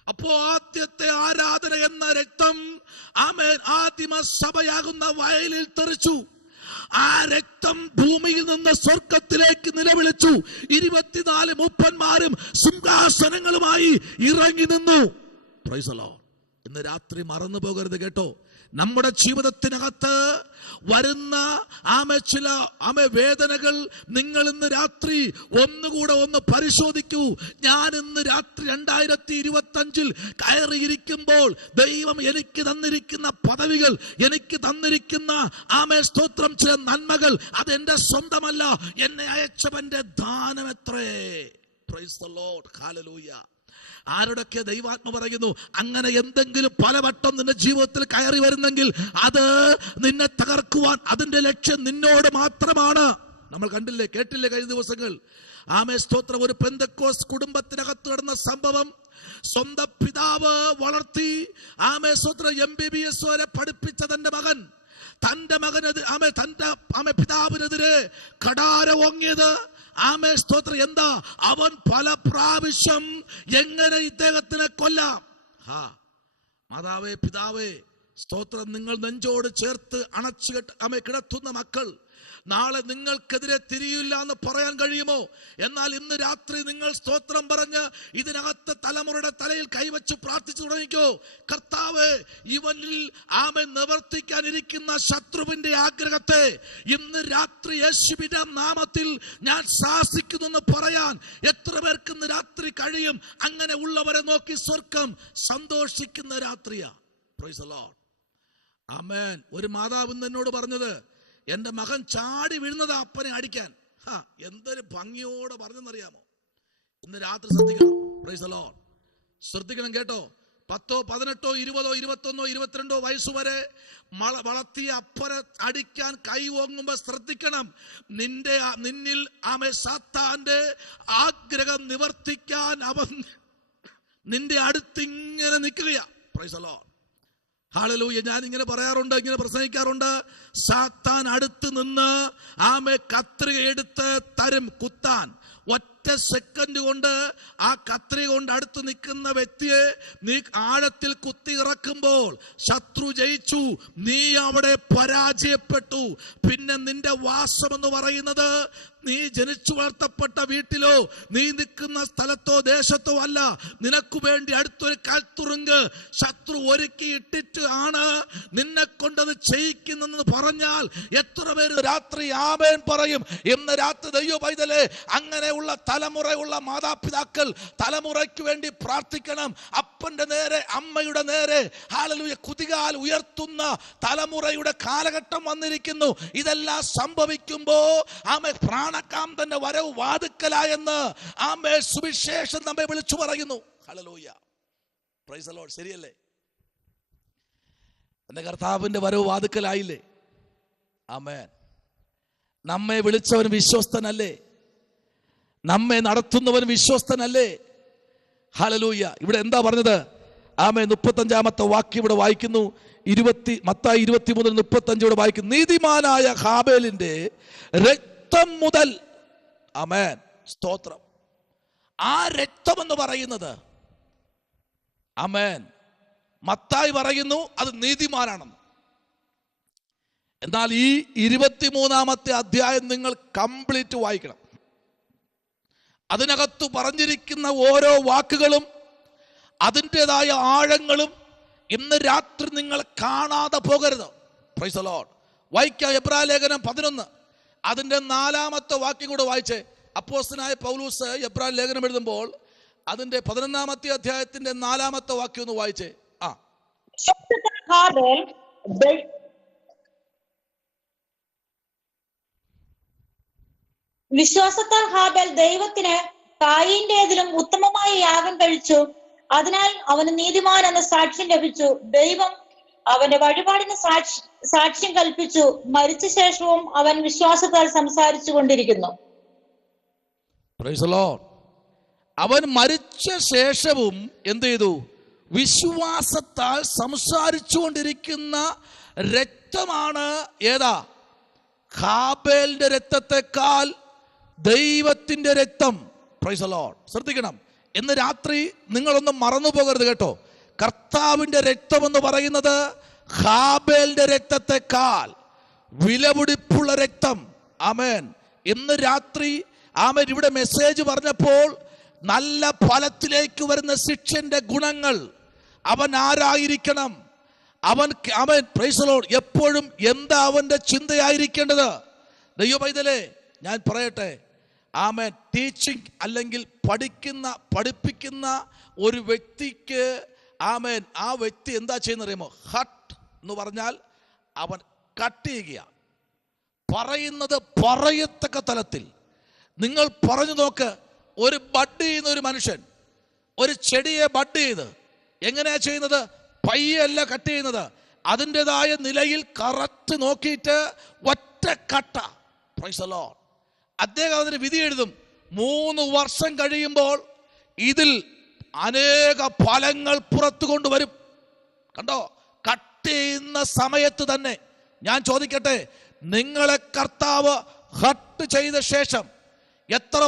അപ്പോ ആദ്യത്തെ ആരാധന എന്ന രക്തം ആദിമ സഭയാകുന്ന വയലിൽ തെറിച്ചു. ആ രക്തം ഭൂമിയിൽ നിന്ന് സ്വർഗത്തിലേക്ക് നിലവിളിച്ചു. 24 മൂപ്പന്മാരും സിംഹാസനങ്ങളുമായി ഇറങ്ങി നിന്നു. Price the Lord. ഇന്ന് രാത്രി മറന്നു പോകരുത് കേട്ടോ. നമ്മുടെ ജീവിതത്തിനകത്ത് വരുന്ന ചില വേദനകൾ നിങ്ങൾ ഇന്ന് രാത്രി ഒന്നുകൂടെ ഒന്ന് പരിശോധിക്കൂ. ഞാൻ ഇന്ന് രാത്രി 2025 കയറിയിരിക്കുമ്പോൾ ദൈവം എനിക്ക് തന്നിരിക്കുന്ന പദവികൾ, എനിക്ക് തന്നിരിക്കുന്ന സ്തോത്രം ചില നന്മകൾ, അതെന്റെ സ്വന്തമല്ല, എന്നെ അയച്ചവന്റെ ദാനമത്രേ. Praise the lord. ഹല്ലേലൂയ. ആരോടൊക്കെ ദൈവാത്മ പറയുന്നു, അങ്ങനെ എന്തെങ്കിലും പലവട്ടം നിന്റെ ജീവിതത്തിൽ കയറി വരുന്നെങ്കിൽ അത് നിന്നെ തകർക്കുവാൻ അതിന്റെ ലക്ഷ്യം നിന്നോട് മാത്രമാണ്. നമ്മൾ കണ്ടില്ലേ, കേട്ടില്ലേ കഴിഞ്ഞ ദിവസങ്ങൾ? സ്തോത്രം. ഒരു പെന്തക്കോസ്ത് കുടുംബത്തിനകത്ത് നടന്ന സംഭവം. സ്വന്തം പിതാവ് വളർത്തി സ്തോത്രം MBBS വരെ പഠിപ്പിച്ച തന്റെ മകനെതിരെ തന്റെ പിതാവിനെതിരെ കടാര ഓങ്ങിയത് സ്തോത്രം എന്താ? അവൻ പല പ്രാവശ്യം എങ്ങനെ ഇദ്ദേഹത്തിനെ കൊല്ലാം. മാതാവേ, പിതാവേ, സ്തോത്രം. നിങ്ങൾ നെഞ്ചോട് ചേർത്ത് അണച്ചു കിടത്തുന്ന മക്കൾ നാളെ നിങ്ങൾക്കെതിരെ തിരിയില്ല എന്ന് പറയാൻ കഴിയുമോ? എന്നാൽ ഇന്ന് രാത്രി നിങ്ങൾ സ്തോത്രം പറഞ്ഞ് ഇതിനകത്ത് തലമുറയുടെ തലയിൽ കൈവച്ച് പ്രാർത്ഥിച്ചു തുടങ്ങിക്കോ. കർത്താവ്, ഇവനിൽ നിവർത്തിക്കാനിരിക്കുന്ന ശത്രുവിന്റെ ആഗ്രഹത്തെ ഇന്ന് രാത്രി യേശുവിന്റെ നാമത്തിൽ ഞാൻ ശാസിക്കുന്നു പറയാൻ എത്ര പേർക്ക് ഇന്ന് രാത്രി കഴിയും? അങ്ങനെ ഉള്ളവരെ നോക്കി സ്വർഗം സന്തോഷിക്കുന്ന രാത്രിയാ. Praise the lord. ആമേൻ. ഒരു മാതാവ് ഇന്ന് എന്നോട് പറഞ്ഞത്, എന്റെ മകൻ ചാടി വീഴുന്നതാ അപ്പനെ അടിക്കാൻ. എന്തൊരു ഭംഗിയോടെ പറഞ്ഞെന്നറിയാമോ? ഇന്ന് രാത്രി ശ്രദ്ധിക്കണം. Price the Lord. ശ്രദ്ധിക്കണം കേട്ടോ. 10, 18, 20, 21, 22 വയസ്സുവരെ വളർത്തിയ അപ്പനെ അടിക്കാൻ കൈ ഓങ്ങുമ്പോ ശ്രദ്ധിക്കണം. നിന്നിൽ സാത്താന്റെ ആഗ്രഹം നിവർത്തിക്കാൻ അവൻ നിന്റെ അടുത്തിങ്ങനെ നിൽക്കുകയാ. Praise the lord. ഹല്ലേലൂയ. ഞാൻ ഇങ്ങനെ പറയാറുണ്ട്, ഇങ്ങനെ പ്രസംഗിക്കാറുണ്ട്. സാത്താൻ അടുത്ത് നിന്ന് കത്രിക എടുത്ത് തരും കുത്താൻ. ഒറ്റ സെക്കൻഡ് കൊണ്ട് ആ കത്രി കൊണ്ട് അടുത്ത് നിൽക്കുന്ന വ്യക്തിയെ നീ ആഴത്തിൽ കുത്തി ഇറക്കുമ്പോൾ ശത്രു ജയിച്ചു, നീ അവിടെ പരാജയപ്പെട്ടു. പിന്നെ നിന്റെ വാസം എന്ന് പറയുന്നത് നീ ജനിച്ചു വളർത്തപ്പെട്ട വീട്ടിലോ നീ നിൽക്കുന്ന സ്ഥലത്തോ ദേശത്തോ അല്ല. നിനക്ക് വേണ്ടി അടുത്തൊരു കൽത്തുറുങ്ക് ശത്രു ഒരുക്കി ഇട്ടിട്ട് ആണ് നിന്നെ കൊണ്ടത് ചെയ്യിക്കുന്നെന്ന് പറഞ്ഞാൽ എത്ര പേര് രാത്രി ആമേൻ പറയും? ഇന്ന് രാത്രി ദൈവ പൈതലേ, അങ്ങനെയുള്ള തലമുറയുള്ള മാതാപിതാക്കൾ തലമുറയ്ക്ക് വേണ്ടി പ്രാർത്ഥിക്കണം. അപ്പന്റെ നേരെ അമ്മയുടെ നേരെ ഹല്ലേലൂയ കുതികാൽ ഉയർത്തുന്ന തലമുറയുടെ കാലഘട്ടം വന്നിരിക്കുന്നു. ഇതെല്ലാം സംഭവിക്കുമ്പോ ആമേ പ്രാണകാന്തന്റെ വരവ് വാതുക്കലായെന്ന് ആമേ സുവിശേഷം നമ്മെ വിളിച്ചു പറയുന്നു. Hallelujah, praise the Lord. ശരിയല്ലേ? എന്റെ കർത്താവിന്റെ വരവ് വാതുക്കലായില്ലേ? ആമേൻ. നമ്മെ വിളിച്ചവൻ വിശ്വസ്തനല്ലേ? നമ്മെ നടത്തുന്നവൻ വിശ്വസ്തനല്ലേ? ഹല്ലേലൂയ. ഇവിടെ എന്താ പറഞ്ഞത്? ആമേ 35-ാമത്തെ വാക്യം ഇവിടെ വായിക്കുന്നു. മത്തായി 23:35 ഇവിടെ വായിക്കുന്നു. നീതിമാനായ ഹാബേലിന്റെ രക്തം മുതൽ, ആമേൻ, സ്തോത്രം. ആ രക്തം എന്ന് പറയുന്നത്, ആമേൻ, മത്തായി പറയുന്നു അത് നീതിമാനാണെന്ന്. എന്നാൽ ഈ 23-ാമത്തെ അധ്യായം നിങ്ങൾ കംപ്ലീറ്റ് വായിക്കണം. അതിനകത്ത് പറഞ്ഞിരിക്കുന്ന ഓരോ വാക്കുകളും അതിൻ്റെതായ ആഴങ്ങളും ഇന്ന് രാത്രി നിങ്ങൾ കാണാതെ പോകരുത്. Price the Lord. വായിക്കാം എബ്രായ ലേഖനം 11 അതിൻ്റെ 4-ാമത്തെ വാക്യം കൂടെ വായിച്ചേ. അപ്പോസ്തലനായ പൗലോസ് എബ്രായ ലേഖനം എഴുതുമ്പോൾ അതിൻ്റെ 11-ാമത്തെ അധ്യായത്തിന്റെ 4-ാമത്തെ വാക്യം ഒന്ന് വായിച്ചേ. വിശ്വാസത്താൽ ഹാബേൽ ദൈവത്തിന് കായീന്റേതിലും ഉത്തമമായ യാഗം കഴിച്ചു. അതിനാൽ അവന് നീതിമാൻ എന്ന സാക്ഷ്യം ലഭിച്ചു. ദൈവം അവന്റെ വഴിപാടിന് സാക്ഷ്യം കൽപ്പിച്ചു. മരിച്ച ശേഷവും അവൻ വിശ്വാസത്താൽ സംസാരിച്ചു കൊണ്ടിരിക്കുന്നു. Price the Lord. അവൻ മരിച്ച ശേഷവും എന്ത് ചെയ്തു? വിശ്വാസത്താൽ സംസാരിച്ചു കൊണ്ടിരിക്കുന്ന രക്തമാണ് ഏതാ? ഹാബേലിന്റെ രക്തത്തെക്കാൾ ദൈവത്തിന്റെ രക്തം. Price the Lord. ശ്രദ്ധിക്കണം, ഇന്ന് രാത്രി നിങ്ങളൊന്നും മറന്നു പോകരുത് കേട്ടോ. കർത്താവിന്റെ രക്തം എന്ന് പറയുന്നത് ഹാബേലിന്റെ രക്തത്തെക്കാൾ വിലപിടിപ്പുള്ള രക്തം. ആമേൻ. ഇന്ന് രാത്രി ആമേൻ ഇവിടെ മെസ്സേജ് പറഞ്ഞപ്പോൾ നല്ല ഫലത്തിലേക്ക് വരുന്ന ശിഷ്യന്റെ ഗുണങ്ങൾ അവൻ ആരായിരിക്കണം? അവൻ പ്രൈസ് ദി ലോർഡ് എപ്പോഴും എന്താ അവന്റെ ചിന്തയായിരിക്കേണ്ടത്? ദൈവ പൈതലേ, ഞാൻ പറയട്ടെ, ആമേൻ, ടീച്ചിങ് അല്ലെങ്കിൽ പഠിപ്പിക്കുന്ന ഒരു വ്യക്തിക്ക് ആമേൻ ആ വ്യക്തി എന്താ ചെയ്യുന്ന അറിയുമോ? ഹട്ട് എന്ന് പറഞ്ഞാൽ അവൻ കട്ട് ചെയ്യുക. പറയുന്നത് പറയത്തക്ക തലത്തിൽ നിങ്ങൾ പറഞ്ഞു നോക്ക്. ഒരു ബഡ് ചെയ്യുന്ന ഒരു മനുഷ്യൻ ഒരു ചെടിയെ ബഡ് ചെയ്ത് എങ്ങനെയാ ചെയ്യുന്നത്? പയ്യല്ല കട്ട് ചെയ്യുന്നത്, അതിൻ്റെതായ നിലയിൽ കറക്റ്റ് നോക്കിയിട്ട് ഒറ്റ കട്ട. Price the Lord. അദ്ദേഹം അതിന് വിധി എഴുതും. 3 വർഷം കഴിയുമ്പോൾ ഇതിൽ അനേക ഫലങ്ങൾ പുറത്തു കൊണ്ടുവരും. കണ്ടോ? കട്ട് ചെയ്യുന്ന സമയത്ത് തന്നെ. ഞാൻ ചോദിക്കട്ടെ, നിങ്ങളെ കർത്താവ് ഹട്ട് ചെയ്ത ശേഷം എത്ര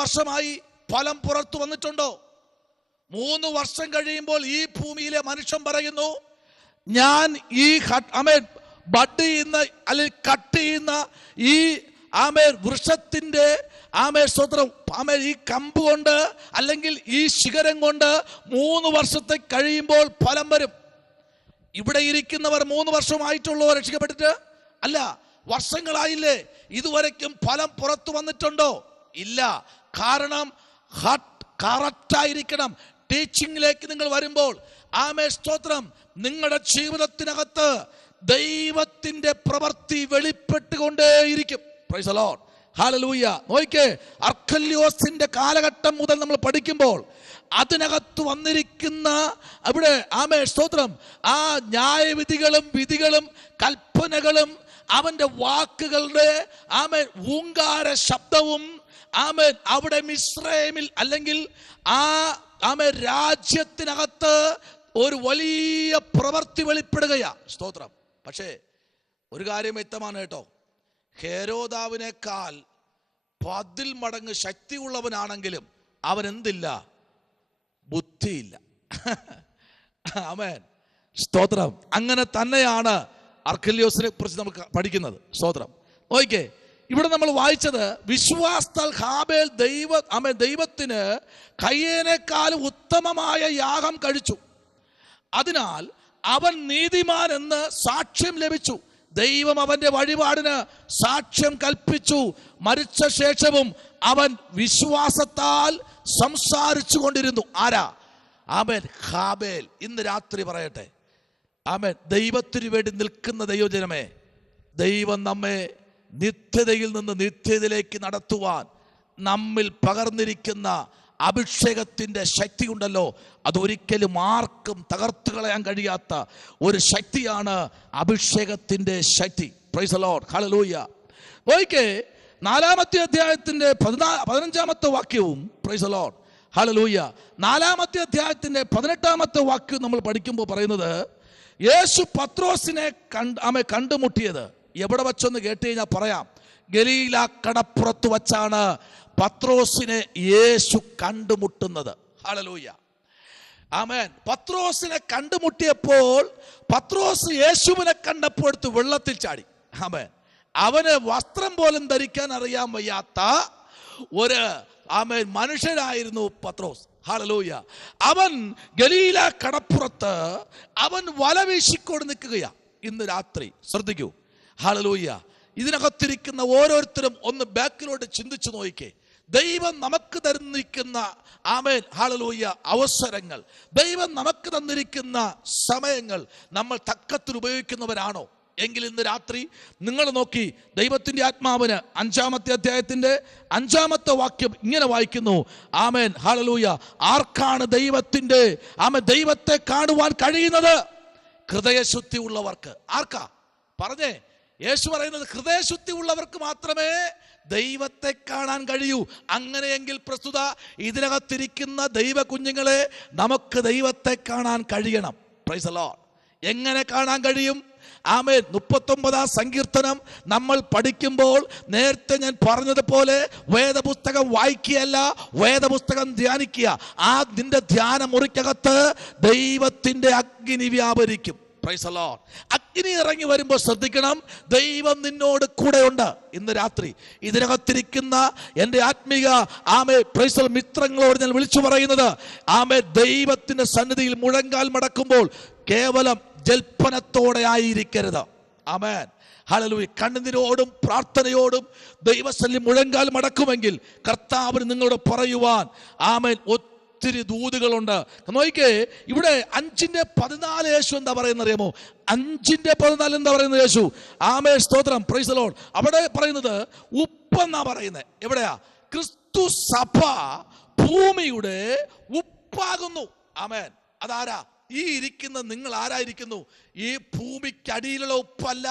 വർഷമായി ഫലം പുറത്തു വന്നിട്ടുണ്ടോ? 3 വർഷം കഴിയുമ്പോൾ ഈ ഭൂമിയിലെ മനുഷ്യൻ പറയുന്നു, ഞാൻ ഈ ബഡ് ചെയ്യുന്ന അല്ലെങ്കിൽ കട്ട് ചെയ്യുന്ന ഈ വൃക്ഷത്തിന്റെ സ്വത്രം ഈ കമ്പ് കൊണ്ട് അല്ലെങ്കിൽ ഈ ശിഖരം കൊണ്ട് 3 വർഷത്തെ കഴിയുമ്പോൾ ഫലം വരും. ഇവിടെ ഇരിക്കുന്നവർ 3 വർഷമായിട്ടുള്ളോ രക്ഷിക്കപ്പെട്ടിട്ട്? അല്ല, വർഷങ്ങളായില്ലേ. ഇതുവരെയ്ക്കും ഫലം പുറത്തു വന്നിട്ടുണ്ടോ? ഇല്ല. കാരണം കറക്റ്റായിരിക്കണം. ടീച്ചിങ്ങിലേക്ക് നിങ്ങൾ വരുമ്പോൾ സ്തോത്രം, നിങ്ങളുടെ ജീവിതത്തിനകത്ത് ദൈവത്തിന്റെ പ്രവൃത്തി വെളിപ്പെട്ടുകൊണ്ടേയിരിക്കും. Praise the lord. ഹല്ലേലൂയ. നോക്കിക്കേ, അർക്കല്യോസിന്റെ കാലഘട്ടം മുതൽ നമ്മൾ പഠിക്കുമ്പോൾ അതിനകത്ത് വന്നിരിക്കുന്ന അവിടെ സ്തോത്രം ആ ന്യായവിധികളും വിധികളും കൽപ്പനകളും അവന്റെ വാക്കുകളുടെ ഊങ്കാര ശബ്ദവും അവിടെ മിസ്രൈമിൽ അല്ലെങ്കിൽ രാജ്യത്തിനകത്ത് ഒരു വലിയ പ്രവൃത്തി വെളിപ്പെടുകയാ. സ്തോത്രം. പക്ഷേ ഒരു കാര്യം വ്യക്തമാണ് കേട്ടോ, ഹെരോദാവിനേക്കാൾ 10 മടങ്ങ് ശക്തിയുള്ളവനാണെങ്കിലും അവൻ എന്തില്ല? ബുദ്ധിയില്ല. ആമേൻ, സ്തോത്രം. അങ്ങനെ തന്നെയാണ് അർഖെലയോസിനെ കുറിച്ച് നമുക്ക് പഠിക്കുന്നത്. സ്തോത്രം. നോക്കിക്കേ, ഇവിടെ നമ്മൾ വായിച്ചത് വിശ്വാസത്താൽ ഹാബേൽ ദൈവത്തിന് കയ്യേനേക്കാളും ഉത്തമമായ യാഗം കഴിച്ചു. അതിനാൽ അവൻ നീതിമാൻ എന്ന് സാക്ഷ്യം ലഭിച്ചു. ദൈവം അവന്റെ വഴിപാടിന് സാക്ഷ്യം കൽപ്പിച്ചു. മരിച്ച ശേഷവും അവൻ വിശ്വാസത്താൽ സംസാരിച്ചു കൊണ്ടിരുന്നു. ആരാ? ആമേൻ, ഹാബേൽ. ഇന്ന് രാത്രി പറയട്ടെ, ആമേൻ, ദൈവത്തിന് വേണ്ടി നിൽക്കുന്ന ദൈവജനമേ, ദൈവം നമ്മെ നിത്യതയിൽ നിന്ന് നിത്യതയിലേക്ക് നടത്തുവാൻ നമ്മിൽ പകർന്നിരിക്കുന്ന അഭിഷേകത്തിൻ്റെ ശക്തി ഉണ്ടല്ലോ, അതൊരിക്കലും ആർക്കും തകർത്തു കളയാൻ കഴിയാത്ത ഒരു ശക്തിയാണ് അഭിഷേകത്തിൻ്റെ ശക്തി. പ്രൈസ് ദി ലോർഡ്, ഹല്ലേലൂയ. നോക്കിക്കേ, 4-ാമത്തെ അധ്യായത്തിൻ്റെ 15-ാമത്തെ വാക്യവും, പ്രൈസ് ദി ലോർഡ്, ഹല്ലേലൂയ, 4-ാമത്തെ അധ്യായത്തിൻ്റെ 18-ാമത്തെ വാക്യം നമ്മൾ പഠിക്കുമ്പോൾ പറയുന്നത്, യേശു പത്രോസിനെ കണ്ടുമുട്ടിയത് എവിടെ വച്ചെന്ന് കേട്ട് കഴിഞ്ഞാൽ പറയാം, ഗലീല കടപ്പുറത്ത് വച്ചാണ് പത്രോസിനെ യേശു കണ്ടുമുട്ടുന്നത്. ഹല്ലേലൂയ, ആമേൻ. പത്രോസിനെ കണ്ടുമുട്ടിയപ്പോൾ പത്രോസ് യേശുവിനെ കണ്ടപ്പോൾ എടുത്ത് വെള്ളത്തിൽ ചാടി. ആമേൻ. അവന് വസ്ത്രം പോലും ധരിക്കാൻ അറിയാൻ വയ്യാത്ത ഒരു ആമേൻ മനുഷ്യനായിരുന്നു പത്രോസ്. ഹല്ലേലൂയ. അവൻ ഗലീല കടപ്പുറത്ത് അവൻ വല വീശിക്കൊണ്ട് നിൽക്കുകയാ. ഇന്ന് രാത്രി ശ്രദ്ധിക്കൂ. ഹല്ലേലൂയ. ഇതിനകത്തിരിക്കുന്ന ഓരോരുത്തരും ഒന്ന് ബാക്കിലോട്ട് ചിന്തിച്ചു നോക്കിക്കേ. ദൈവം നമുക്ക് തന്നിരിക്കുന്ന ആമേൻ ഹല്ലേലൂയ അവസരങ്ങൾ, ദൈവം നമുക്ക് തന്നിരിക്കുന്ന സമയങ്ങൾ നമ്മൾ തക്കത്തിൽ ഉപയോഗിക്കുന്നവരാണോ? എങ്കിൽ ഇന്ന് രാത്രി നിങ്ങൾ നോക്കി, ദൈവത്തിൻ്റെ ആത്മാവിന് 5-ാമത്തെ അധ്യായത്തിൻ്റെ 5-ാമത്തെ വാക്യം ഇങ്ങനെ വായിക്കുന്നു, ആമേൻ ഹല്ലേലൂയ, ആർക്കാണ് ദൈവത്തെ കാണുവാൻ കഴിയുന്നത്? ഹൃദയശുദ്ധി ഉള്ളവർക്ക്. ആർക്കാ പറഞ്ഞേ? യേശു പറയുന്നത് ഹൃദയശുദ്ധി ഉള്ളവർക്ക് മാത്രമേ ദൈവത്തെ കാണാൻ കഴിയൂ. അങ്ങനെയെങ്കിൽ പ്രസ്തുത ഇതിനകത്തിരിക്കുന്ന ദൈവ കുഞ്ഞുങ്ങളെ നമുക്ക് ദൈവത്തെ കാണാൻ കഴിയണം. Price the Lord. എങ്ങനെ കാണാൻ കഴിയും? ആമേൻ. 39-ാം സങ്കീർത്തനം നമ്മൾ പഠിക്കുമ്പോൾ നേരത്തെ ഞാൻ പറഞ്ഞതുപോലെ വേദപുസ്തകം വായിക്കുകയല്ല, വേദപുസ്തകം ധ്യാനിക്കുക. ആ നിന്റെ ധ്യാന മുറിക്കകത്ത് ദൈവത്തിൻ്റെ അഗ്നി വ്യാപരിക്കും. Price the Lord. അഗ്നി ഇറങ്ങി വരുമ്പോൾ ശ്രദ്ധിക്കണം, ദൈവം നിന്നോട് കൂടെയുണ്ട്. ഇന്ന് രാത്രി ഇതിനകത്തിരിക്കുന്ന എൻ്റെ ആത്മീക പ്രൈസ് ദി ലോർഡ് മിത്രങ്ങളോട് ഞാൻ വിളിച്ചു പറയുന്നത്, ദൈവത്തിൻ്റെ സന്നിധിയിൽ മുഴങ്കാൽ മടക്കുമ്പോൾ കേവലം ജൽപ്പനത്തോടെ ആയിരിക്കരുത്. Amen hallelujah. കണ്ണുനീരോടും പ്രാർത്ഥനയോടും ദൈവസന്നിധിയിൽ മുഴങ്കാൽ മടക്കുമെങ്കിൽ കർത്താവിന് നിങ്ങളോട് പറയുവാൻ ആമേൻ ഒത്തിരി ദൂതുകളുണ്ട്. നോക്കിക്കേ, ഇവിടെ 5:14 യേശു എന്താ പറയുന്നത് അറിയാമോ? 5:14 എന്താ പറയുന്നത് യേശു? ആമേൻ, സ്തോത്രം, പ്രൈസ് ദി ലോർഡ്. അവിടെ പറയുന്നത് ഉപ്പെന്നാ പറയുന്നത്. എവിടെയാ? ക്രിസ്തു സഭ ഭൂമിയുടെ ഉപ്പാകുന്നു. ആമേൻ. അതാരാ? ഈ ഇരിക്കുന്ന നിങ്ങൾ ആരായിരിക്കുന്നു? ഈ ഭൂമിക്കടിയിലുള്ള ഉപ്പല്ല,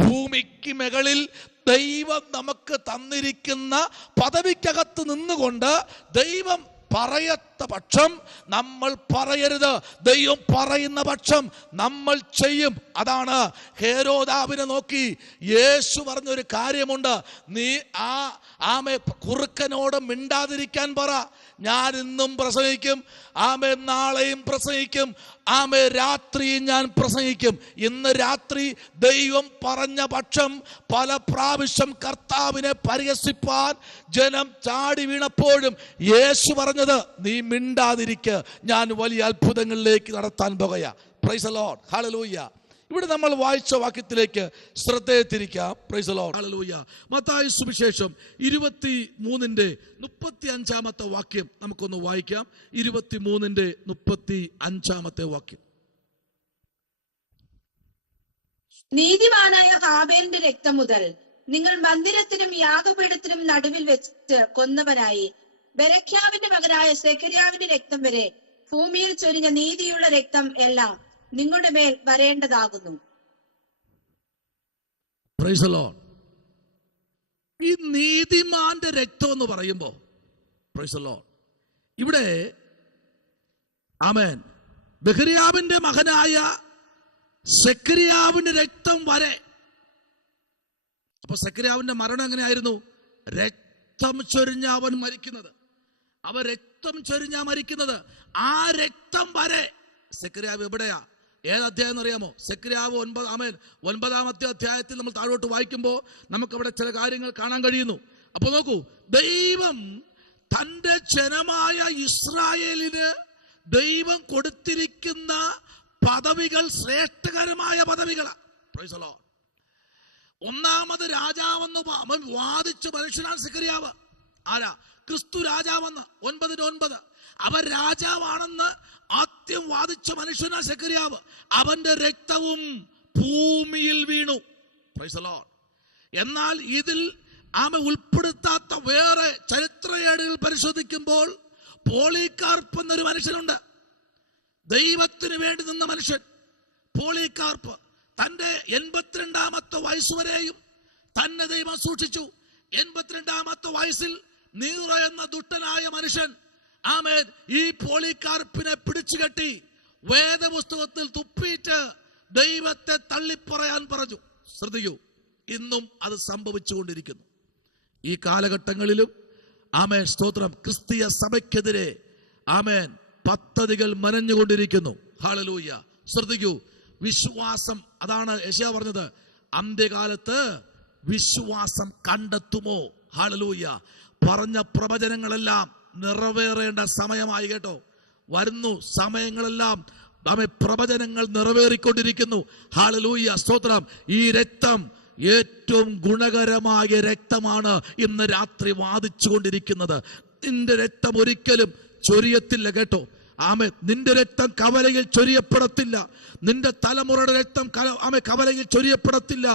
ഭൂമിക്ക് മുകളിൽ ദൈവം നമുക്ക് തന്നിരിക്കുന്ന പദവിക്കകത്ത് നിന്നുകൊണ്ട് ദൈവം പറയത്ത പക്ഷം നമ്മൾ പറയരുത്, ദൈവം പറയുന്ന പക്ഷം നമ്മൾ ചെയ്യും. അതാണ് ഹേരോദാവിനെ നോക്കി യേശു പറഞ്ഞൊരു കാര്യമുണ്ട്, നീ ആമേ കുറുക്കനോട് മിണ്ടാതിരിക്കാൻ പറ, ഞാൻ ഇന്നും പ്രസംഗിക്കും, ആമേ നാളെയും പ്രസംഗിക്കും, ആമേ രാത്രിയും ഞാൻ പ്രസംഗിക്കും. ഇന്ന് രാത്രി ദൈവം പറഞ്ഞ പക്ഷം പല പ്രാവശ്യം കർത്താവിനെ പരിഹസിപ്പാൻ ജനം ചാടി വീണപ്പോഴും യേശു പറഞ്ഞത്, നീ മിണ്ടാതിരിക്ക്, ഞാൻ വലിയ അത്ഭുതങ്ങളിലേക്ക് നടത്താൻ പോകുകയാ. പ്രൈസ് ദി ലോർഡ്, ഹല്ലേലൂയ. ഇവിടെ നമ്മൾ വായിച്ച വാക്യത്തിലേക്ക് ശ്രദ്ധയെ തിരിക്കാം. പ്രൈസ് ദി ലോർഡ്, ഹല്ലേലൂയ. മത്തായി സുവിശേഷം 23:35 വാക്യം നമുക്കൊന്ന് വായിക്കാം. 23:35 വാക്യം. നീതിമാനായ ഹാബേലിന്റെ രക്തം മുതൽ നിങ്ങൾ മന്ദിരത്തിനും യാഗപീഠത്തിനും നടുവിൽ വെച്ച് കൊന്നവനായി ബെരഖ്യാവിന്റെ മകനായ സെഖര്യാവിന്റെ രക്തം വരെ ഭൂമിയിൽ ചൊരിഞ്ഞ നീതിയുള്ള രക്തം എല്ലാം നിങ്ങളുടെ മേൽ വരേണ്ടതാകുന്നു. Price the Lord. ഈ നീതിമാന്റെ രക്തം എന്ന് പറയുമ്പോ പ്രൈസ് ദി ലോർഡ്, ഇവിടെ ആമേൻ ബെഖര്യാവിന്റെ മകനായ സെഖര്യാവിന്റെ രക്തം വരെ. അപ്പൊ സെഖര്യാവിന്റെ മരണം എങ്ങനെയായിരുന്നു? രക്തം ചൊരിഞ്ഞ അവൻ മരിക്കുന്നത്. അവൻ രക്തം ചൊരിഞ്ഞ മരിക്കുന്നത്. ആ രക്തം വരെ സെക്കരിയാവ് എവിടെയാ? ഏത് അധ്യായം എന്നറിയാമോ? സെക്കരിയാവ് 9-ാമത്തെ അധ്യായത്തിൽ നമ്മൾ താഴോട്ട് വായിക്കുമ്പോൾ നമുക്ക് അവിടെ ചില കാര്യങ്ങൾ കാണാൻ കഴിയുന്നു. അപ്പൊ നോക്കൂ, ദൈവം തന്റെ ജനമായ ഇസ്രായേലിന് ദൈവം കൊടുത്തിരിക്കുന്ന പദവികൾ ശ്രേഷ്ഠകരമായ പദവികളാണ്. Praise the lord. ഒന്നാമത് രാജാവെന്ന് അവൻ വാദിച്ച മനുഷ്യനാണ് സെക്കരിയാവ്. ആരാ? ക്രിസ്തു രാജാവെന്ന് 9:9 അവൻ രാജാവാണെന്ന് ആദ്യം വാദിച്ച മനുഷ്യനാണ് സെക്കരിയാവ്. അവന്റെ രക്തവും ഭൂമിയിൽ വീണു. Price the lord. എന്നാൽ ഇതിൽ ഉൾപ്പെടുത്താത്ത വേറെ ചരിത്രേടുകൾ പരിശോധിക്കുമ്പോൾ പോളികാർപ്പ് എന്നൊരു മനുഷ്യനുണ്ട്. ദൈവത്തിന് വേണ്ടി നിന്ന മനുഷ്യൻ പോളികാർപ്പ്. തന്റെ 82-ാമത്തെ വയസ്സുവരെയും തന്നെ ദൈവം സൂക്ഷിച്ചു. 82-ാമത്തെ വയസ്സിൽ നീറോ എന്ന ദുഷ്ടനായ മനുഷ്യൻ ഈ പോളികാർപ്പിനെ പിടിച്ചുകെട്ടി വേദപുസ്തകത്തിൽ തുപ്പിയിട്ട് ദൈവത്തെ തള്ളിപ്പറയാൻ പറഞ്ഞു. ശ്രദ്ധിക്കൂ, ഇന്നും അത് സംഭവിച്ചുകൊണ്ടിരിക്കുന്നു. ഈ കാലഘട്ടങ്ങളിലും സ്തോത്രം, ക്രിസ്തീയ സഭയ്ക്കെതിരെ പദ്ധതികൾ മനഞ്ഞുകൊണ്ടിരിക്കുന്നു. ഹല്ലേലൂയ. ശ്രദ്ധിക്കൂ, വിശ്വാസം, അതാണ് യെശയ്യാ പറഞ്ഞത്, അന്ത്യകാലത്ത് വിശ്വാസം കണ്ടെത്തുമോ? ഹല്ലേലൂയ. പറഞ്ഞ പ്രവചനങ്ങളെല്ലാം നിറവേറേണ്ട സമയമായി. കേട്ടോ, വരുന്നു സമയങ്ങളെല്ലാം പ്രവചനങ്ങൾ നിറവേറിക്കൊണ്ടിരിക്കുന്നു. ഹല്ലേലൂയ, സ്തോത്രം. ഈ രക്തം ഏറ്റവും ഗുണകരമായ രക്തമാണ് ഇന്ന് രാത്രി വാദിച്ചുകൊണ്ടിരിക്കുന്നത്. നിന്റെ രക്തം ഒരിക്കലും ചൊരിയത്തില്ല. കേട്ടോ, നിന്റെ രക്തം കവലയിൽ ചൊരിയപ്പെടത്തില്ല. നിന്റെ തലമുറയുടെ രക്തം കവലയിൽ ചൊരിയപ്പെടത്തില്ല.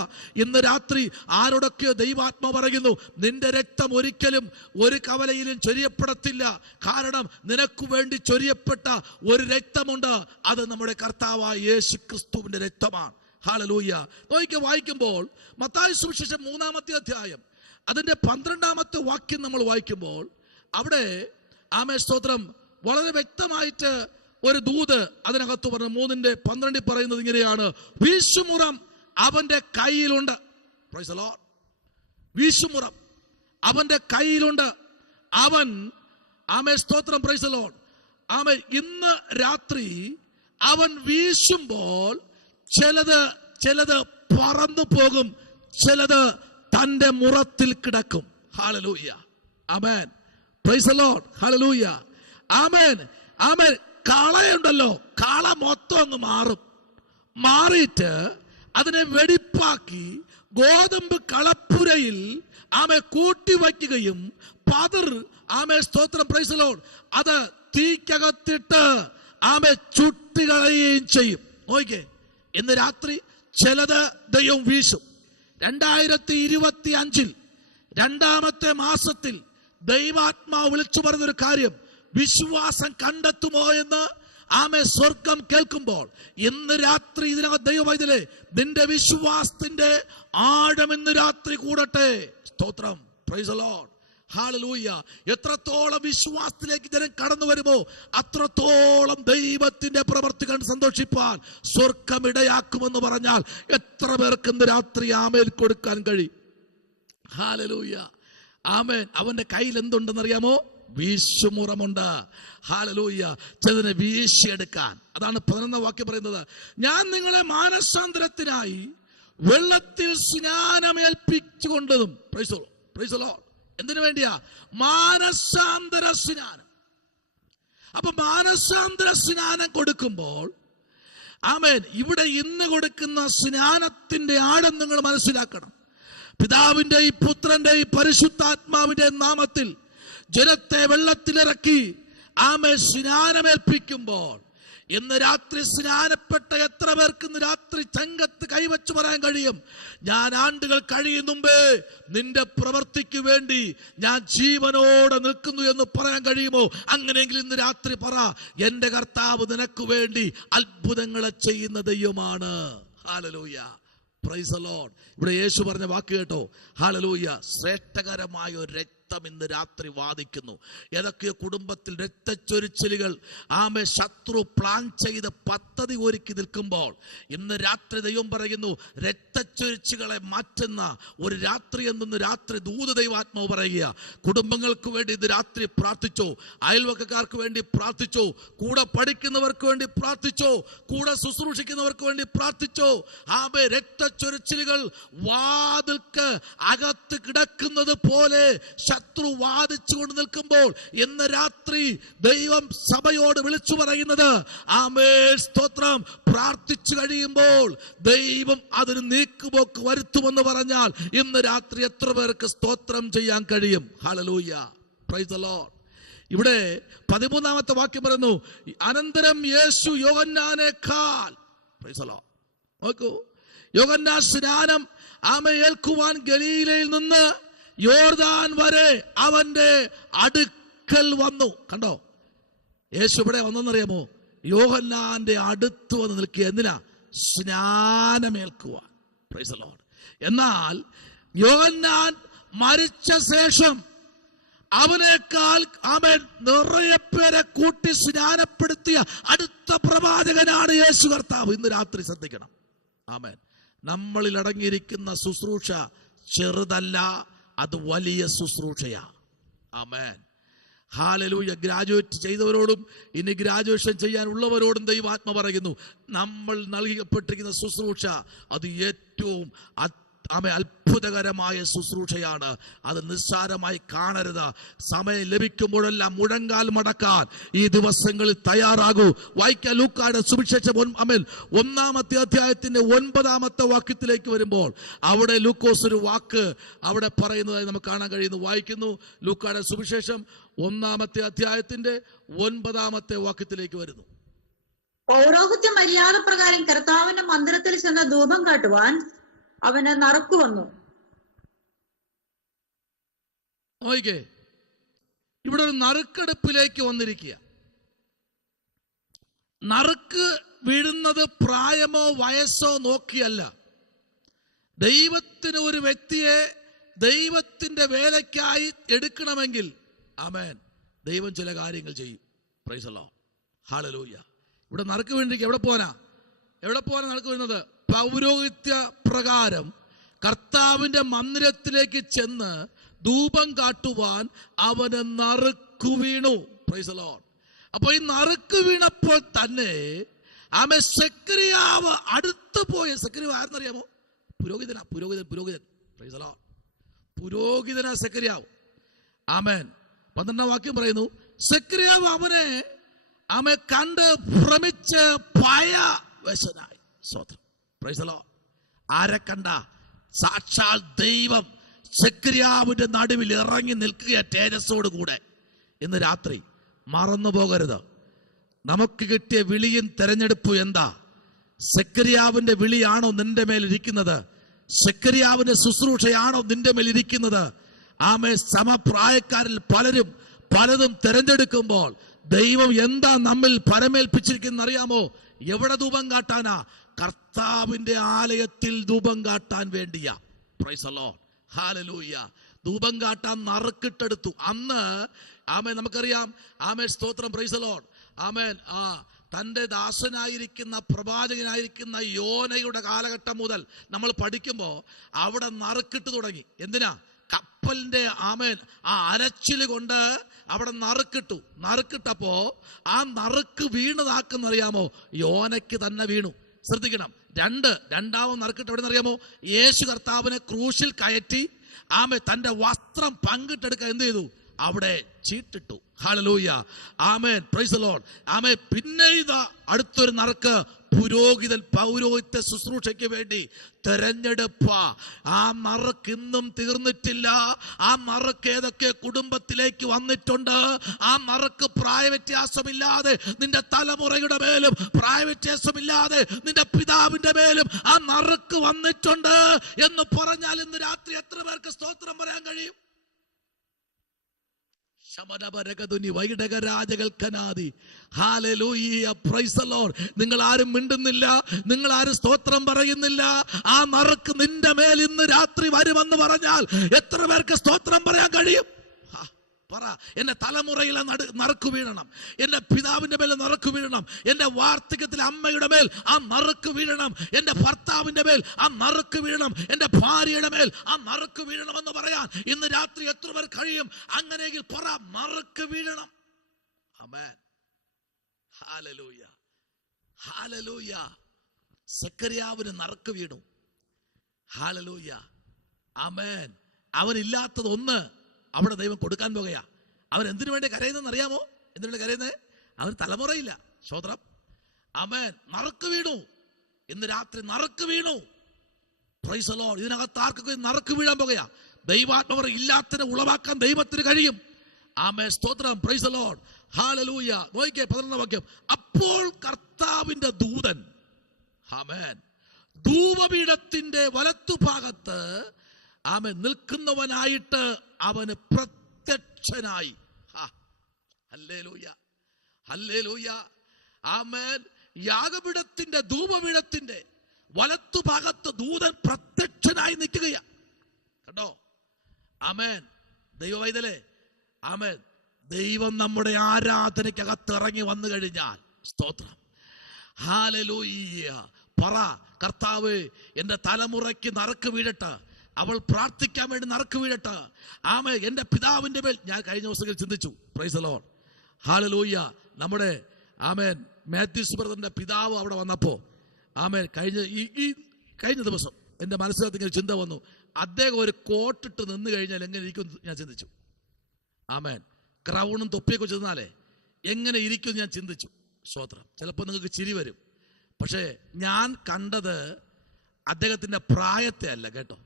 ഇന്ന് രാത്രി ആരോടൊക്കെയോ ദൈവാത്മ പറയുന്നു, നിന്റെ രക്തം ഒരിക്കലും ഒരു കവലയിലും ചൊരിയപ്പെടത്തില്ല. കാരണം നിനക്ക് വേണ്ടി ചൊരിയപ്പെട്ട ഒരു രക്തമുണ്ട്. അത് നമ്മുടെ കർത്താവായ യേശു ക്രിസ്തുവിന്റെ രക്തമാണ്. ഹല്ലേലൂയ. നോക്കിക്കേ, വായിക്കുമ്പോൾ മത്തായി സുവിശേഷം 3-ാമത്തെ അധ്യായം അതിന്റെ 12-ാമത്തെ വാക്യം നമ്മൾ വായിക്കുമ്പോൾ അവിടെ സ്തോത്രം വളരെ വ്യക്തമായിട്ട് ഒരു ദൂത് അതിനകത്ത് പറഞ്ഞു. 3:12 പറയുന്നത് ഇങ്ങനെയാണ്: വീശുമുറം അവന്റെ കയ്യിലുണ്ട്. Price the Lord. വീശുമുറം അവന്റെ കയ്യിലുണ്ട്. അവൻ സ്തോത്രം, പ്രൈസ് ദി ലോർഡ്. ഇന്ന് രാത്രി അവൻ വീശുമ്പോൾ ചിലത് പറന്നു പോകും, ചിലത് തന്റെ മുറത്തിൽ കിടക്കും. ഹല്ലേലൂയ. ആമേൻ. Praise the lord. ഹല്ലേലൂയ. ആമേൻ. ആമേൻ. കാളയുണ്ടല്ലോ, കാള മൊത്തം അങ്ങ് മാറിയിട്ട് അതിനെ വെടിപ്പാക്കി ഗോതമ്പ് കളപ്പുരയിൽ കൂട്ടി വയ്ക്കുകയും സ്തോത്രം, പ്രൈസ് ദി ലോർഡ്, അത് തീക്കകത്തിട്ട് ചുട്ടുകളയുകയും ചെയ്യും. നോക്കിക്കേ, ഇന്ന് രാത്രി ചിലത് ദൈവം വീശും. 2025 2-ാമത്തെ മാസത്തിൽ ദൈവാത്മാവ് വിളിച്ചു പറഞ്ഞൊരു കാര്യം, വിശ്വാസം കണ്ടെത്തുമോ എന്ന് സ്വർഗം കേൾക്കുമ്പോൾ ഇന്ന് രാത്രി ഇതിനകത്ത് ദൈവവൈദ്യലേ, നിന്റെ വിശ്വാസത്തിന്റെ ആഴം ഇന്ന് രാത്രി കൂടട്ടെ. സ്തോത്രം, പ്രൈസ് ദി ലോർഡ്. ഹല്ലേലൂയ. എത്രത്തോളം വിശ്വാസത്തിലേക്ക് ജനം കടന്നു വരുമോ അത്രത്തോളം ദൈവത്തിന്റെ പ്രവൃത്തി കണ്ട് സന്തോഷിപ്പാൻ സ്വർഗം ഇടയാക്കുമെന്ന് പറഞ്ഞാൽ എത്ര പേർക്ക് ഇന്ന് രാത്രി ആമേൻ കൊടുക്കാൻ കഴിയും? ഹല്ലേലൂയ. ആമേൻ. അവന്റെ കയ്യിൽ എന്തുണ്ടെന്നറിയാമോ? വീശുമുറമുണ്ട്. ഹല്ലേലൂയ. ചിലതിനെ വീശിയെടുക്കാൻ. അതാണ് 11-ാം വാക്യം പറയുന്നത്: ഞാൻ നിങ്ങളെ മാനസാന്തരത്തിനായി വെള്ളത്തിൽ സ്നാനമേൽപ്പിച്ചുകൊണ്ടതും. Price the Lord. എന്തിനു വേണ്ടിയാ? മാനസാന്തര സ്നാനം. അപ്പൊ മാനസാന്തര സ്നാനം കൊടുക്കുമ്പോൾ ഇവിടെ ഇന്ന് കൊടുക്കുന്ന സ്നാനത്തിന്റെ ആഴം നിങ്ങൾ മനസ്സിലാക്കണം. പിതാവിന്റെയും പുത്രന്റെയും പരിശുദ്ധാത്മാവിന്റെ നാമത്തിൽ ജനത്തെ വെള്ളത്തിലിറക്കി സ്നാനമേൽപ്പിക്കുമ്പോൾ ഇന്ന് രാത്രി സ്നാനപ്പെട്ട എത്ര പേർക്ക് ഇന്ന് രാത്രി ചങ്കത്ത് കൈവച്ച് പറയാൻ കഴിയും, ഞാൻ ആണ്ടുകൾ കഴിയും മുമ്പേ നിന്റെ പ്രവൃത്തിക്ക് വേണ്ടി ഞാൻ ജീവനോടെ നിൽക്കുന്നു എന്ന് പറയാൻ കഴിയുമോ? അങ്ങനെയെങ്കിൽ ഇന്ന് രാത്രി പറ, എന്റെ കർത്താവ് നിനക്ക് വേണ്ടി അത്ഭുതങ്ങളെ ചെയ്യുന്ന ദൈവമാണ്. ഹല്ലേലൂയ. Praise the Lord. ഇവിടെ യേശു പറഞ്ഞ വാക്ക് കേട്ടോ, ഹല്ലേലൂയ. ശ്രേഷ്ഠകരമായ ഒരു രക്തം ഇന്ന് രാത്രി വാദിക്കുന്നു. ഏതൊക്കെയോ കുടുംബത്തിൽ രക്തച്ചൊരിച്ചിലുകൾ ശത്രു പ്ലാൻ ചെയ്ത് പദ്ധതി ഒരുക്കി നിൽക്കുമ്പോൾ ഇന്ന് രാത്രി ദൈവം പറയുന്നു, രക്തച്ചൊരിച്ചുകളെ മാറ്റുന്ന ഒരു രാത്രി എന്ന് രാത്രി ദൂത ദൈവാത്മാവ് പറയുക. കുടുംബങ്ങൾക്ക് വേണ്ടി ഇത് രാത്രി പ്രാർത്ഥിച്ചോ, അയൽവക്കക്കാർക്ക് വേണ്ടി പ്രാർത്ഥിച്ചോ, കൂടെ പഠിക്കുന്നവർക്ക് വേണ്ടി പ്രാർത്ഥിച്ചോ, കൂടെ ശുശ്രൂഷിക്കുന്നവർക്ക് വേണ്ടി പ്രാർത്ഥിച്ചോ. രക്തച്ചൊരിച്ചിലുകൾ വാതിൽക്ക് അകത്ത് കിടക്കുന്നത് പോലെ ശത്രു വാദിച്ചുകൊണ്ട് നിൽക്കുമ്പോൾ ഇന്ന് രാത്രി ദൈവം സഭയോട് വിളിച്ചു പറയുന്നത്, ആമേൻ സ്തോത്രം, പ്രാർത്ഥിച്ചു കഴിയുമ്പോൾ ദൈവം അതിന് നീക്കുപോക്ക് വരുത്തുമെന്ന് പറഞ്ഞാൽ ഇന്ന് രാത്രി എത്ര പേർക്ക് സ്തോത്രം ചെയ്യാൻ കഴിയും? Hallelujah, praise the Lord. ഇവിടെ 13-ാമത്തെ വാക്യം പറയുന്നു, അനന്തരം യേശു യോഹന്നാനേക്കാൾ, പ്രൈസ് ദി ലോർഡ്, നോക്കൂ, യോഹന്നാൻ സ്നാനം ഏൽക്കുവാൻ ഗലീലയിൽ നിന്ന് യോർദാൻ വരെ അവന്റെ അടുക്കൽ വന്നു. കണ്ടോ, യേശു ഇവിടെ വന്നെന്നറിയാമോ? യോഹന്നാന്റെ അടുത്ത് വന്ന് നിൽക്കുക. എന്തിനാ? സ്നാനമേൽക്കുവാൻ. Praise the lord. എന്നാൽ യോഹന്നാൻ മരിച്ച ശേഷം അവനേക്കാൾ നിറയെ പേരെ കൂട്ടി സ്നാനപ്പെടുത്തിയ അടുത്ത പ്രവാചകനാണ് യേശു കർത്താവ്. ഇന്ന് രാത്രി ശ്രദ്ധിക്കണം. ആമേൻ. നമ്മളിൽ അടങ്ങിയിരിക്കുന്ന ശുശ്രൂഷ ചെറുതല്ല, അത് വലിയ ശുശ്രൂഷയാ. ആമേൻ, ഹല്ലേലൂയ. ഗ്രാജുവേറ്റ് ചെയ്തവരോടും ഇനി ഗ്രാജുവേഷൻ ചെയ്യാനുള്ളവരോടും ദൈവാത്മ പറയുന്നു, നമ്മൾ നൽകപ്പെട്ടിരിക്കുന്ന ശുശ്രൂഷ അത് ഏറ്റവും അത്ഭുതകരമായ ശുശ്രൂഷയാണ്. അത് നിസ്സാരമായി കാണരുത്. സമയം ലഭിക്കുമ്പോഴെല്ലാം മുഴങ്കാൽ മടക്കാൻ ഈ ദിവസങ്ങളിൽ തയ്യാറാകൂ. വായിക്കാൻ ലൂക്കായുടെ സുവിശേഷം 1-ാമത്തെ അധ്യായത്തിന്റെ 9-ാമത്തെ വാക്യത്തിലേക്ക് വരുമ്പോൾ അവിടെ ലൂക്കോസ് ഒരു വാക്ക് അവിടെ പറയുന്നതായി നമുക്ക് കാണാൻ കഴിയുന്നു. വായിക്കുന്നു, ലൂക്കായുടെ സുവിശേഷം 1-ാമത്തെ അധ്യായത്തിന്റെ 9-ാമത്തെ വാക്യത്തിലേക്ക് വരുന്നു. പൗരോഹിത്യ മര്യാദ പ്രകാരം കർത്താവിന്റെ മന്ദിരത്തിൽ ചെന്ന് ധൂപം കാട്ടുവാൻ അവന് നറുക്ക് വന്നു. നോക്കിക്കേ, ഇവിടെ ഒരു നറുക്കെടുപ്പിലേക്ക് വന്നിരിക്കുക. നറുക്ക് വീഴുന്നത് പ്രായമോ വയസ്സോ നോക്കിയല്ല. ദൈവത്തിന് ഒരു വ്യക്തിയെ ദൈവത്തിന്റെ വേലയ്ക്കായി എടുക്കണമെങ്കിൽ ആമേൻ ദൈവം ചില കാര്യങ്ങൾ ചെയ്യും. പ്രൈസ് ദി ലോർഡ്, ഹല്ലേലൂയ. ഇവിടെ നറുക്ക് വീണിരിക്കുക. എവിടെ പോകാനാ നറുക്ക് വീഴുന്നത്? പൗരോഹിത്യ പ്രകാരം കർത്താവിന്റെ മന്ദിരത്തിലേക്ക് ചെന്ന് ധൂപം കാട്ടുവാൻ അവന് നറുക്ക് വീണു. Price the Lord. അപ്പൊ ഈ നറുക്ക് വീണപ്പോൾ തന്നെ സെക്കരിയാവ് അടുത്ത് പോയ സെക്കരിയാവ് ആരെന്നറിയാമോ? പുരോഹിതൻ. Praise the lord. പുരോഹിതനാ സെക്കരിയാവ്. ആമേൻ. 12-ാം വാക്യം പറയുന്നു, സെക്കരിയാവ് അവനെ കണ്ട് ഭ്രമിച്ച് ഭയവശനായി. സ്വതന്ത്രം. Praise the lord. ആരെ കണ്ട? സാക്ഷാൽ ദൈവം സെക്കരിയാവിന്റെ നടുവിൽ ഇറങ്ങി നിൽക്കുക തേജസ്സോട് കൂടെ. ഇന്ന് രാത്രി മറന്നു പോകരുത്, നമുക്ക് കിട്ടിയ വിളിയും തെരഞ്ഞെടുപ്പും എന്താ? സെക്കരിയാവിന്റെ വിളിയാണോ നിന്റെ മേലിരിക്കുന്നത്? സെക്കരിയാവിന്റെ ശുശ്രൂഷയാണോ നിന്റെ മേലിരിക്കുന്നത്? സമപ്രായക്കാരിൽ പലതും തെരഞ്ഞെടുക്കുമ്പോൾ ദൈവം എന്താ നമ്മിൽ പരമേൽപ്പിച്ചിരിക്കുന്ന അറിയാമോ? എവിടെ ധൂപം കാട്ടാനാ? കർത്താവിന്റെ ആലയത്തിൽ ധൂപം കാട്ടാൻ വേണ്ടിയാ. Price the lord, hallelujah. ധൂപം കാട്ടാൻ നറുക്കിട്ടെടുത്തു. അന്ന് നമുക്കറിയാം, സ്തോത്രം, പ്രൈസ് ദി ലോർഡ്. തൻ്റെ ദാസനായിരിക്കുന്ന പ്രവാചകനായിരിക്കുന്ന യോനയുടെ കാലഘട്ടം മുതൽ നമ്മൾ പഠിക്കുമ്പോൾ അവിടെ നറുക്കിട്ട് തുടങ്ങി. എന്തിനാ? കപ്പലിന്റെ അരച്ചില് കൊണ്ട് അവിടെ നറുക്കിട്ടപ്പോ ആ നറുക്ക് വീണതാക്കെന്നറിയാമോ? യോനയ്ക്ക് തന്നെ വീണു. ശ്രദ്ധിക്കണം. രണ്ടാമത് നറുക്കിട്ട് എവിടെ നിന്നറിയാമോ? യേശു കർത്താവിനെ ക്രൂശിൽ കയറ്റി തന്റെ വസ്ത്രം പങ്കിട്ടെടുക്കാൻ എന്ത് ചെയ്തു? അവിടെ ചീട്ടിട്ടു. ഹല്ലേലൂയ, ആമേൻ, പ്രൈസ് ദി ലോർഡ്, ആമേൻ. പിന്നെ ഇതാ അടുത്തൊരു നറുക്ക്. പുരോഹിതൻ പൗരോഹിത്യ ശുശ്രൂഷയ്ക്ക് വേണ്ടി തെരഞ്ഞെടുപ്പ. ആ നറുക്ക് ഇന്നും തീർന്നിട്ടില്ല. ആ നറുക്ക് ഏതൊക്കെ കുടുംബത്തിലേക്ക് വന്നിട്ടുണ്ട്. ആ നറുക്ക് പ്രായവ്യത്യാസമില്ലാതെ നിന്റെ തലമുറയുടെ മേലും, പ്രായവ്യത്യാസമില്ലാതെ നിന്റെ പിതാവിന്റെ മേലും ആ നറുക്ക് വന്നിട്ടുണ്ട് എന്ന് പറഞ്ഞാൽ ഇന്ന് രാത്രി എത്ര പേർക്ക് സ്തോത്രം പറയാൻ കഴിയും? നിങ്ങൾ ആരും മിണ്ടുന്നില്ല, നിങ്ങൾ ആരും സ്തോത്രം പറയുന്നില്ല. ആ നറുക്ക് നിന്റെ മേൽ ഇന്ന് രാത്രി വരുമെന്ന് പറഞ്ഞാൽ എത്ര പേർക്ക് സ്തോത്രം പറയാൻ കഴിയും? പറ, എന്റെ തലമുറയിലെ നറുക്ക് വീഴണം, എന്റെ പിതാവിന്റെ മേൽ നറുക്ക് വീഴണം, എന്റെ വാർദ്ധക്യത്തിലെ അമ്മയുടെ മേൽ ആ നറുക്ക് വീഴണം, എന്റെ ഭർത്താവിന്റെ മേൽ ആ നറുക്ക് വീഴണം, എന്റെ ഭാര്യയുടെ മേൽ ആ നറുക്ക് വീഴണമെന്ന് പറയാൻ ഇന്ന് രാത്രി എത്ര പേർ കഴിയും? അങ്ങനെയെങ്കിൽ പറ, നറുക്ക് വീഴണം. ആമേൻ, ഹല്ലേലൂയ, ഹല്ലേലൂയ. സെക്കറിയാവിന് നറുക്ക് വീണു. ഹല്ലേലൂയ, ആമേൻ. അവനില്ലാത്തത് ഒന്ന് അവിടെ ദൈവം കൊടുക്കാൻ പോകുകയാ. അവൻ എന്തിനു വേണ്ടി കരയുന്നെന്ന് അറിയാമോ? എന്തിനു വേണ്ടി കരയുന്നേ? അവന് തലമുറയില്ല. സ്തോത്രം, ആമേൻ. നറുക്ക് വീണു. ഇന്ന് രാത്രി നറുക്ക് വീണു. Price the Lord. ഇതിനകത്ത് ആർക്കൊക്കെ നറുക്ക് വീഴാൻ പോകുകയാ. ദൈവാത്മാവ് ഇല്ലാത്തതിനെ ഉളവാക്കാൻ ദൈവത്തിന് കഴിയും. ആമേൻ, സ്തോത്രം, പ്രൈസ് ദി ലോർഡ്, ഹല്ലേലൂയ. നോക്കിക്കേ 11 വാക്യം. അപ്പോൾ കർത്താവിന്റെ ദൂതൻ, ആമേൻ, ധൂപപീഠത്തിന്റെ വലത്തുഭാഗത്ത് ആമേൻ നിൽക്കുന്നവനായിട്ട് അവന് പ്രത്യക്ഷനായി. ഹല്ലേലൂയ, ഹല്ലേലൂയ, ആമേൻ. യാഗപീഠത്തിന്റെ ധൂപപീഠത്തിന്റെ വലത്തുഭാഗത്ത് ദൂതൻ പ്രത്യക്ഷനായി നിൽക്കുകയാ. കണ്ടോ? ആമേൻ. ദൈവവൈതലേ, ആമേൻ. ദൈവം നമ്മുടെ ആരാധനയ്ക്കകത്ത് ഇറങ്ങി വന്നു കഴിഞ്ഞാൽ, സ്തോത്രം, ഹല്ലേലൂയ, പറ, കർത്താവ് എന്റെ തലമുറയ്ക്ക് നറുക്ക് വീഴട്ടെ, അവൾ പ്രാർത്ഥിക്കാൻ വേണ്ടി നറുക്ക് വീഴട്ടെ. ആമേൻ. എന്റെ പിതാവിന്റെ മേൽ ഞാൻ കഴിഞ്ഞ ദിവസങ്ങളിൽ ചിന്തിച്ചു. Price the lord, hallelujah. നമ്മുടെ ആമേൻ മാത്യൂസ് ബ്രദറിന്റെ പിതാവ് അവിടെ വന്നപ്പോ, ആമേൻ, കഴിഞ്ഞ ദിവസം എന്റെ മനസ്സിനകത്ത് ഇങ്ങനെ ചിന്ത വന്നു. അദ്ദേഹം ഒരു കോട്ടിട്ട് നിന്ന് കഴിഞ്ഞാൽ എങ്ങനെ ഇരിക്കും ഞാൻ ചിന്തിച്ചു. ആമേൻ. ക്രൗണും തൊപ്പിയൊക്കെ ചെന്നാലേ എങ്ങനെ ഇരിക്കും ഞാൻ ചിന്തിച്ചു. സ്തോത്രം. ചിലപ്പോൾ നിങ്ങൾക്ക് ചിരി വരും. പക്ഷേ ഞാൻ കണ്ടത് അദ്ദേഹത്തിന്റെ പ്രായത്തെ അല്ല കേട്ടോ.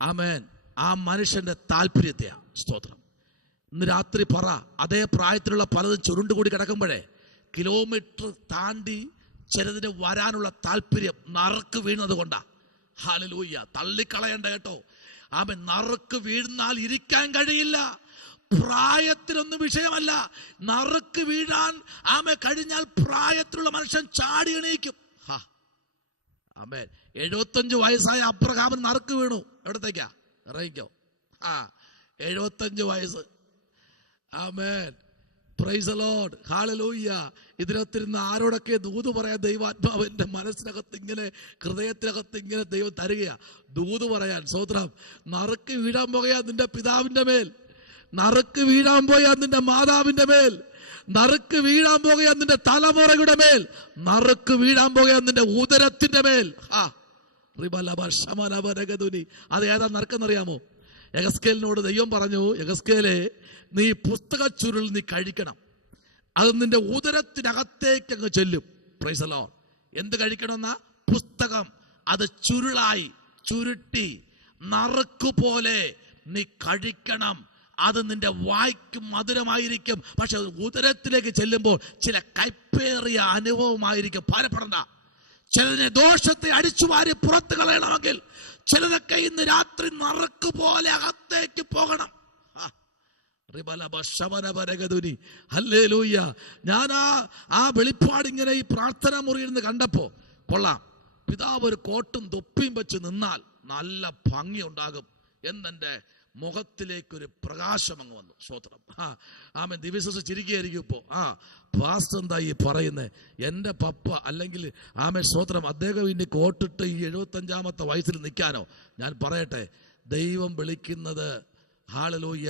ആമേൻ. ആ മനുഷ്യന്റെ താല്പര്യത്തെയാ. സ്തോത്രം. ഇന്ന് രാത്രി പറ, അതേ പ്രായത്തിലുള്ള പലതും ചുരുണ്ടുകൂടി കിടക്കുമ്പോഴേ കിലോമീറ്റർ താണ്ടി ചിലതിന് വരാനുള്ള താല്പര്യം നറുക്ക് വീഴുന്നത് കൊണ്ടാ. ഹല്ലേലൂയ. തള്ളിക്കളയണ്ട കേട്ടോ. ആമേൻ. നറുക്ക് വീഴുന്നാൽ ഇരിക്കാൻ കഴിയില്ല. പ്രായത്തിനൊന്നും വിഷയമല്ല. നറുക്ക് വീഴാൻ ആമേ കഴിഞ്ഞാൽ പ്രായത്തിലുള്ള മനുഷ്യൻ ചാടി എണീക്കും. ആമേൻ. 75 വയസ്സായ അബ്രഹാമിന് നറുക്ക് വീണു. എവിടത്തേക്കാ? ഇറങ്ങിക്കോ. 75 വയസ്സ്. ആമേൻ. പ്രൈസ് ദി ലോർഡ്, ഹല്ലേലൂയ. ഇതിനകത്തിരുന്ന് ആരോടൊക്കെ ദൂത് പറയാൻ ദൈവാത്മാവ് എൻ്റെ മനസ്സിനകത്ത് ഇങ്ങനെ, ഹൃദയത്തിനകത്ത് ഇങ്ങനെ ദൈവം തരികയാ ദൂത് പറയാൻ. സ്തോത്രം. നറുക്ക് വീഴാൻ പോകുകയാ നിന്റെ പിതാവിന്റെ മേൽ, നറുക്ക് വീഴാൻ പോയാ നിന്റെ മാതാവിന്റെ മേൽ, നറുക്ക് വീഴാൻ പോകുകയാ നിന്റെ തലമുറയുടെ മേൽ, നറുക്ക് വീഴാൻ പോകുകയാ നിന്റെ ഉദരത്തിന്റെ മേൽ. അത് ഏതാ നറുക്കെന്നറിയാമോ? യെഹെസ്കേലിനോട് ദൈവം പറഞ്ഞു, യെഹെസ്കേലേ, നീ പുസ്തക ചുരുൾ നീ കഴിക്കണം, അത് നിന്റെ ഉദരത്തിനകത്തേക്ക് അങ്ങ് ചെല്ലും. Price the Lord. എന്ത് കഴിക്കണമെന്നാ? പുസ്തകം. അത് ചുരുളായി ചുരുട്ടി നറുക്കുപോലെ നീ കഴിക്കണം. അത് നിന്റെ വായ്ക്ക് മധുരമായിരിക്കും, പക്ഷെ ഉദരത്തിലേക്ക് ചെല്ലുമ്പോൾ ചില കൈപ്പേറിയ അനുഭവമായിരിക്കും. ഭാരപ്പെടണ്ട. ചിലതിനെ ദോഷത്തെ അടിച്ചു വാരി പുറത്ത് കളയണമെങ്കിൽ ചിലതൊക്കെ ഇന്ന് രാത്രി നറുക്ക് പോലെ അകത്തേക്ക് പോകണം. ഹല്ലേലൂയ. ഞാൻ ആ വെളിപ്പാട് ഇങ്ങനെ ഈ പ്രാർത്ഥന മുറിയിൽ നിന്ന് കണ്ടപ്പോ കൊള്ളാം. പിതാവ് ഒരു കോട്ടും തൊപ്പിയും വെച്ച് നിന്നാൽ നല്ല ഭംഗി ഉണ്ടാകും എന്നെ മുഖത്തിലേക്കൊരു പ്രകാശം അങ്ങ് വന്നു. സ്തോത്രം. ആമേൻ. ദിവസം ചിരിക്കുകയായിരിക്കും ഇപ്പോ. പാസ്റ്റർ എന്താ ഈ പറയുന്നത്? എൻ്റെ പപ്പ അല്ലെങ്കിൽ ആമേൻ, സ്തോത്രം, അദ്ദേഹം ഇനി കോട്ടിട്ട് ഈ 75-ാമത്തെ വയസ്സിൽ നിൽക്കാനോ? ഞാൻ പറയട്ടെ, ദൈവം വിളിക്കുന്നത്, ഹല്ലേലൂയ,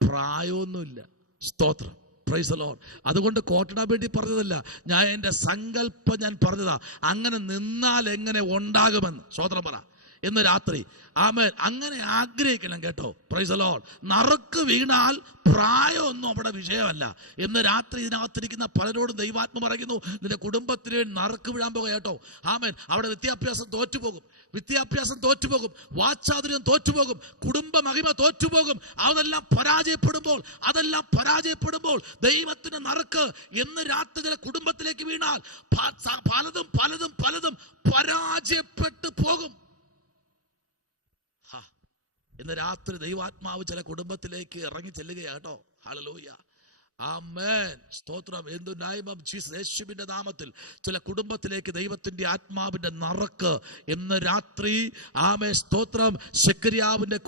പ്രായമൊന്നുമില്ല. സ്തോത്രം. Price the Lord. അതുകൊണ്ട് കോട്ടിടാൻ വേണ്ടി പറഞ്ഞതല്ല, ഞാൻ എൻ്റെ സങ്കല്പം ഞാൻ പറഞ്ഞതാ. അങ്ങനെ നിന്നാൽ എങ്ങനെ ഉണ്ടാകുമെന്ന്. സ്തോത്രം പറ. ഇന്ന് രാത്രി ആമേൻ അങ്ങനെ ആഗ്രഹിക്കണം കേട്ടോ. Price the Lord. നറുക്ക് വീണാൽ പ്രായമൊന്നും അവിടെ വിഷയമല്ല. ഇന്ന് രാത്രി ഇതിനകത്തിരിക്കുന്ന പലരോടും ദൈവാത്മ പറയുന്നു, നിന്റെ കുടുംബത്തിന് നറുക്ക് വീഴാൻ പോകുക കേട്ടോ. ആമേൻ. അവിടെ വിദ്യാഭ്യാസം തോറ്റുപോകും, വാച്ചാതുര്യം തോറ്റുപോകും, കുടുംബ മഹിമ തോറ്റുപോകും. അതെല്ലാം പരാജയപ്പെടുമ്പോൾ ദൈവത്തിന് നറുക്ക് ഇന്ന് രാത്രി ചില കുടുംബത്തിലേക്ക് വീണാൽ പലതും പരാജയപ്പെട്ടു പോകും. ഇന്ന് രാത്രി ദൈവാത്മാവ് ചില കുടുംബത്തിലേക്ക് ഇറങ്ങി ചെല്ലുകയാ കേട്ടോ. ഹല്ലേലൂയ. ആമേൻ. സ്തോത്രം. എന്തു നാമം ജീസസ്, യേശുവിന്റെ നാമത്തിൽ ചില കുടുംബത്തിലേക്ക് ദൈവത്തിന്റെ ആത്മാവിന്റെ നറുക്ക് ഇന്ന് രാത്രി. ആമേൻ. സ്തോത്രം. സെക്കറിയാവിന്റെ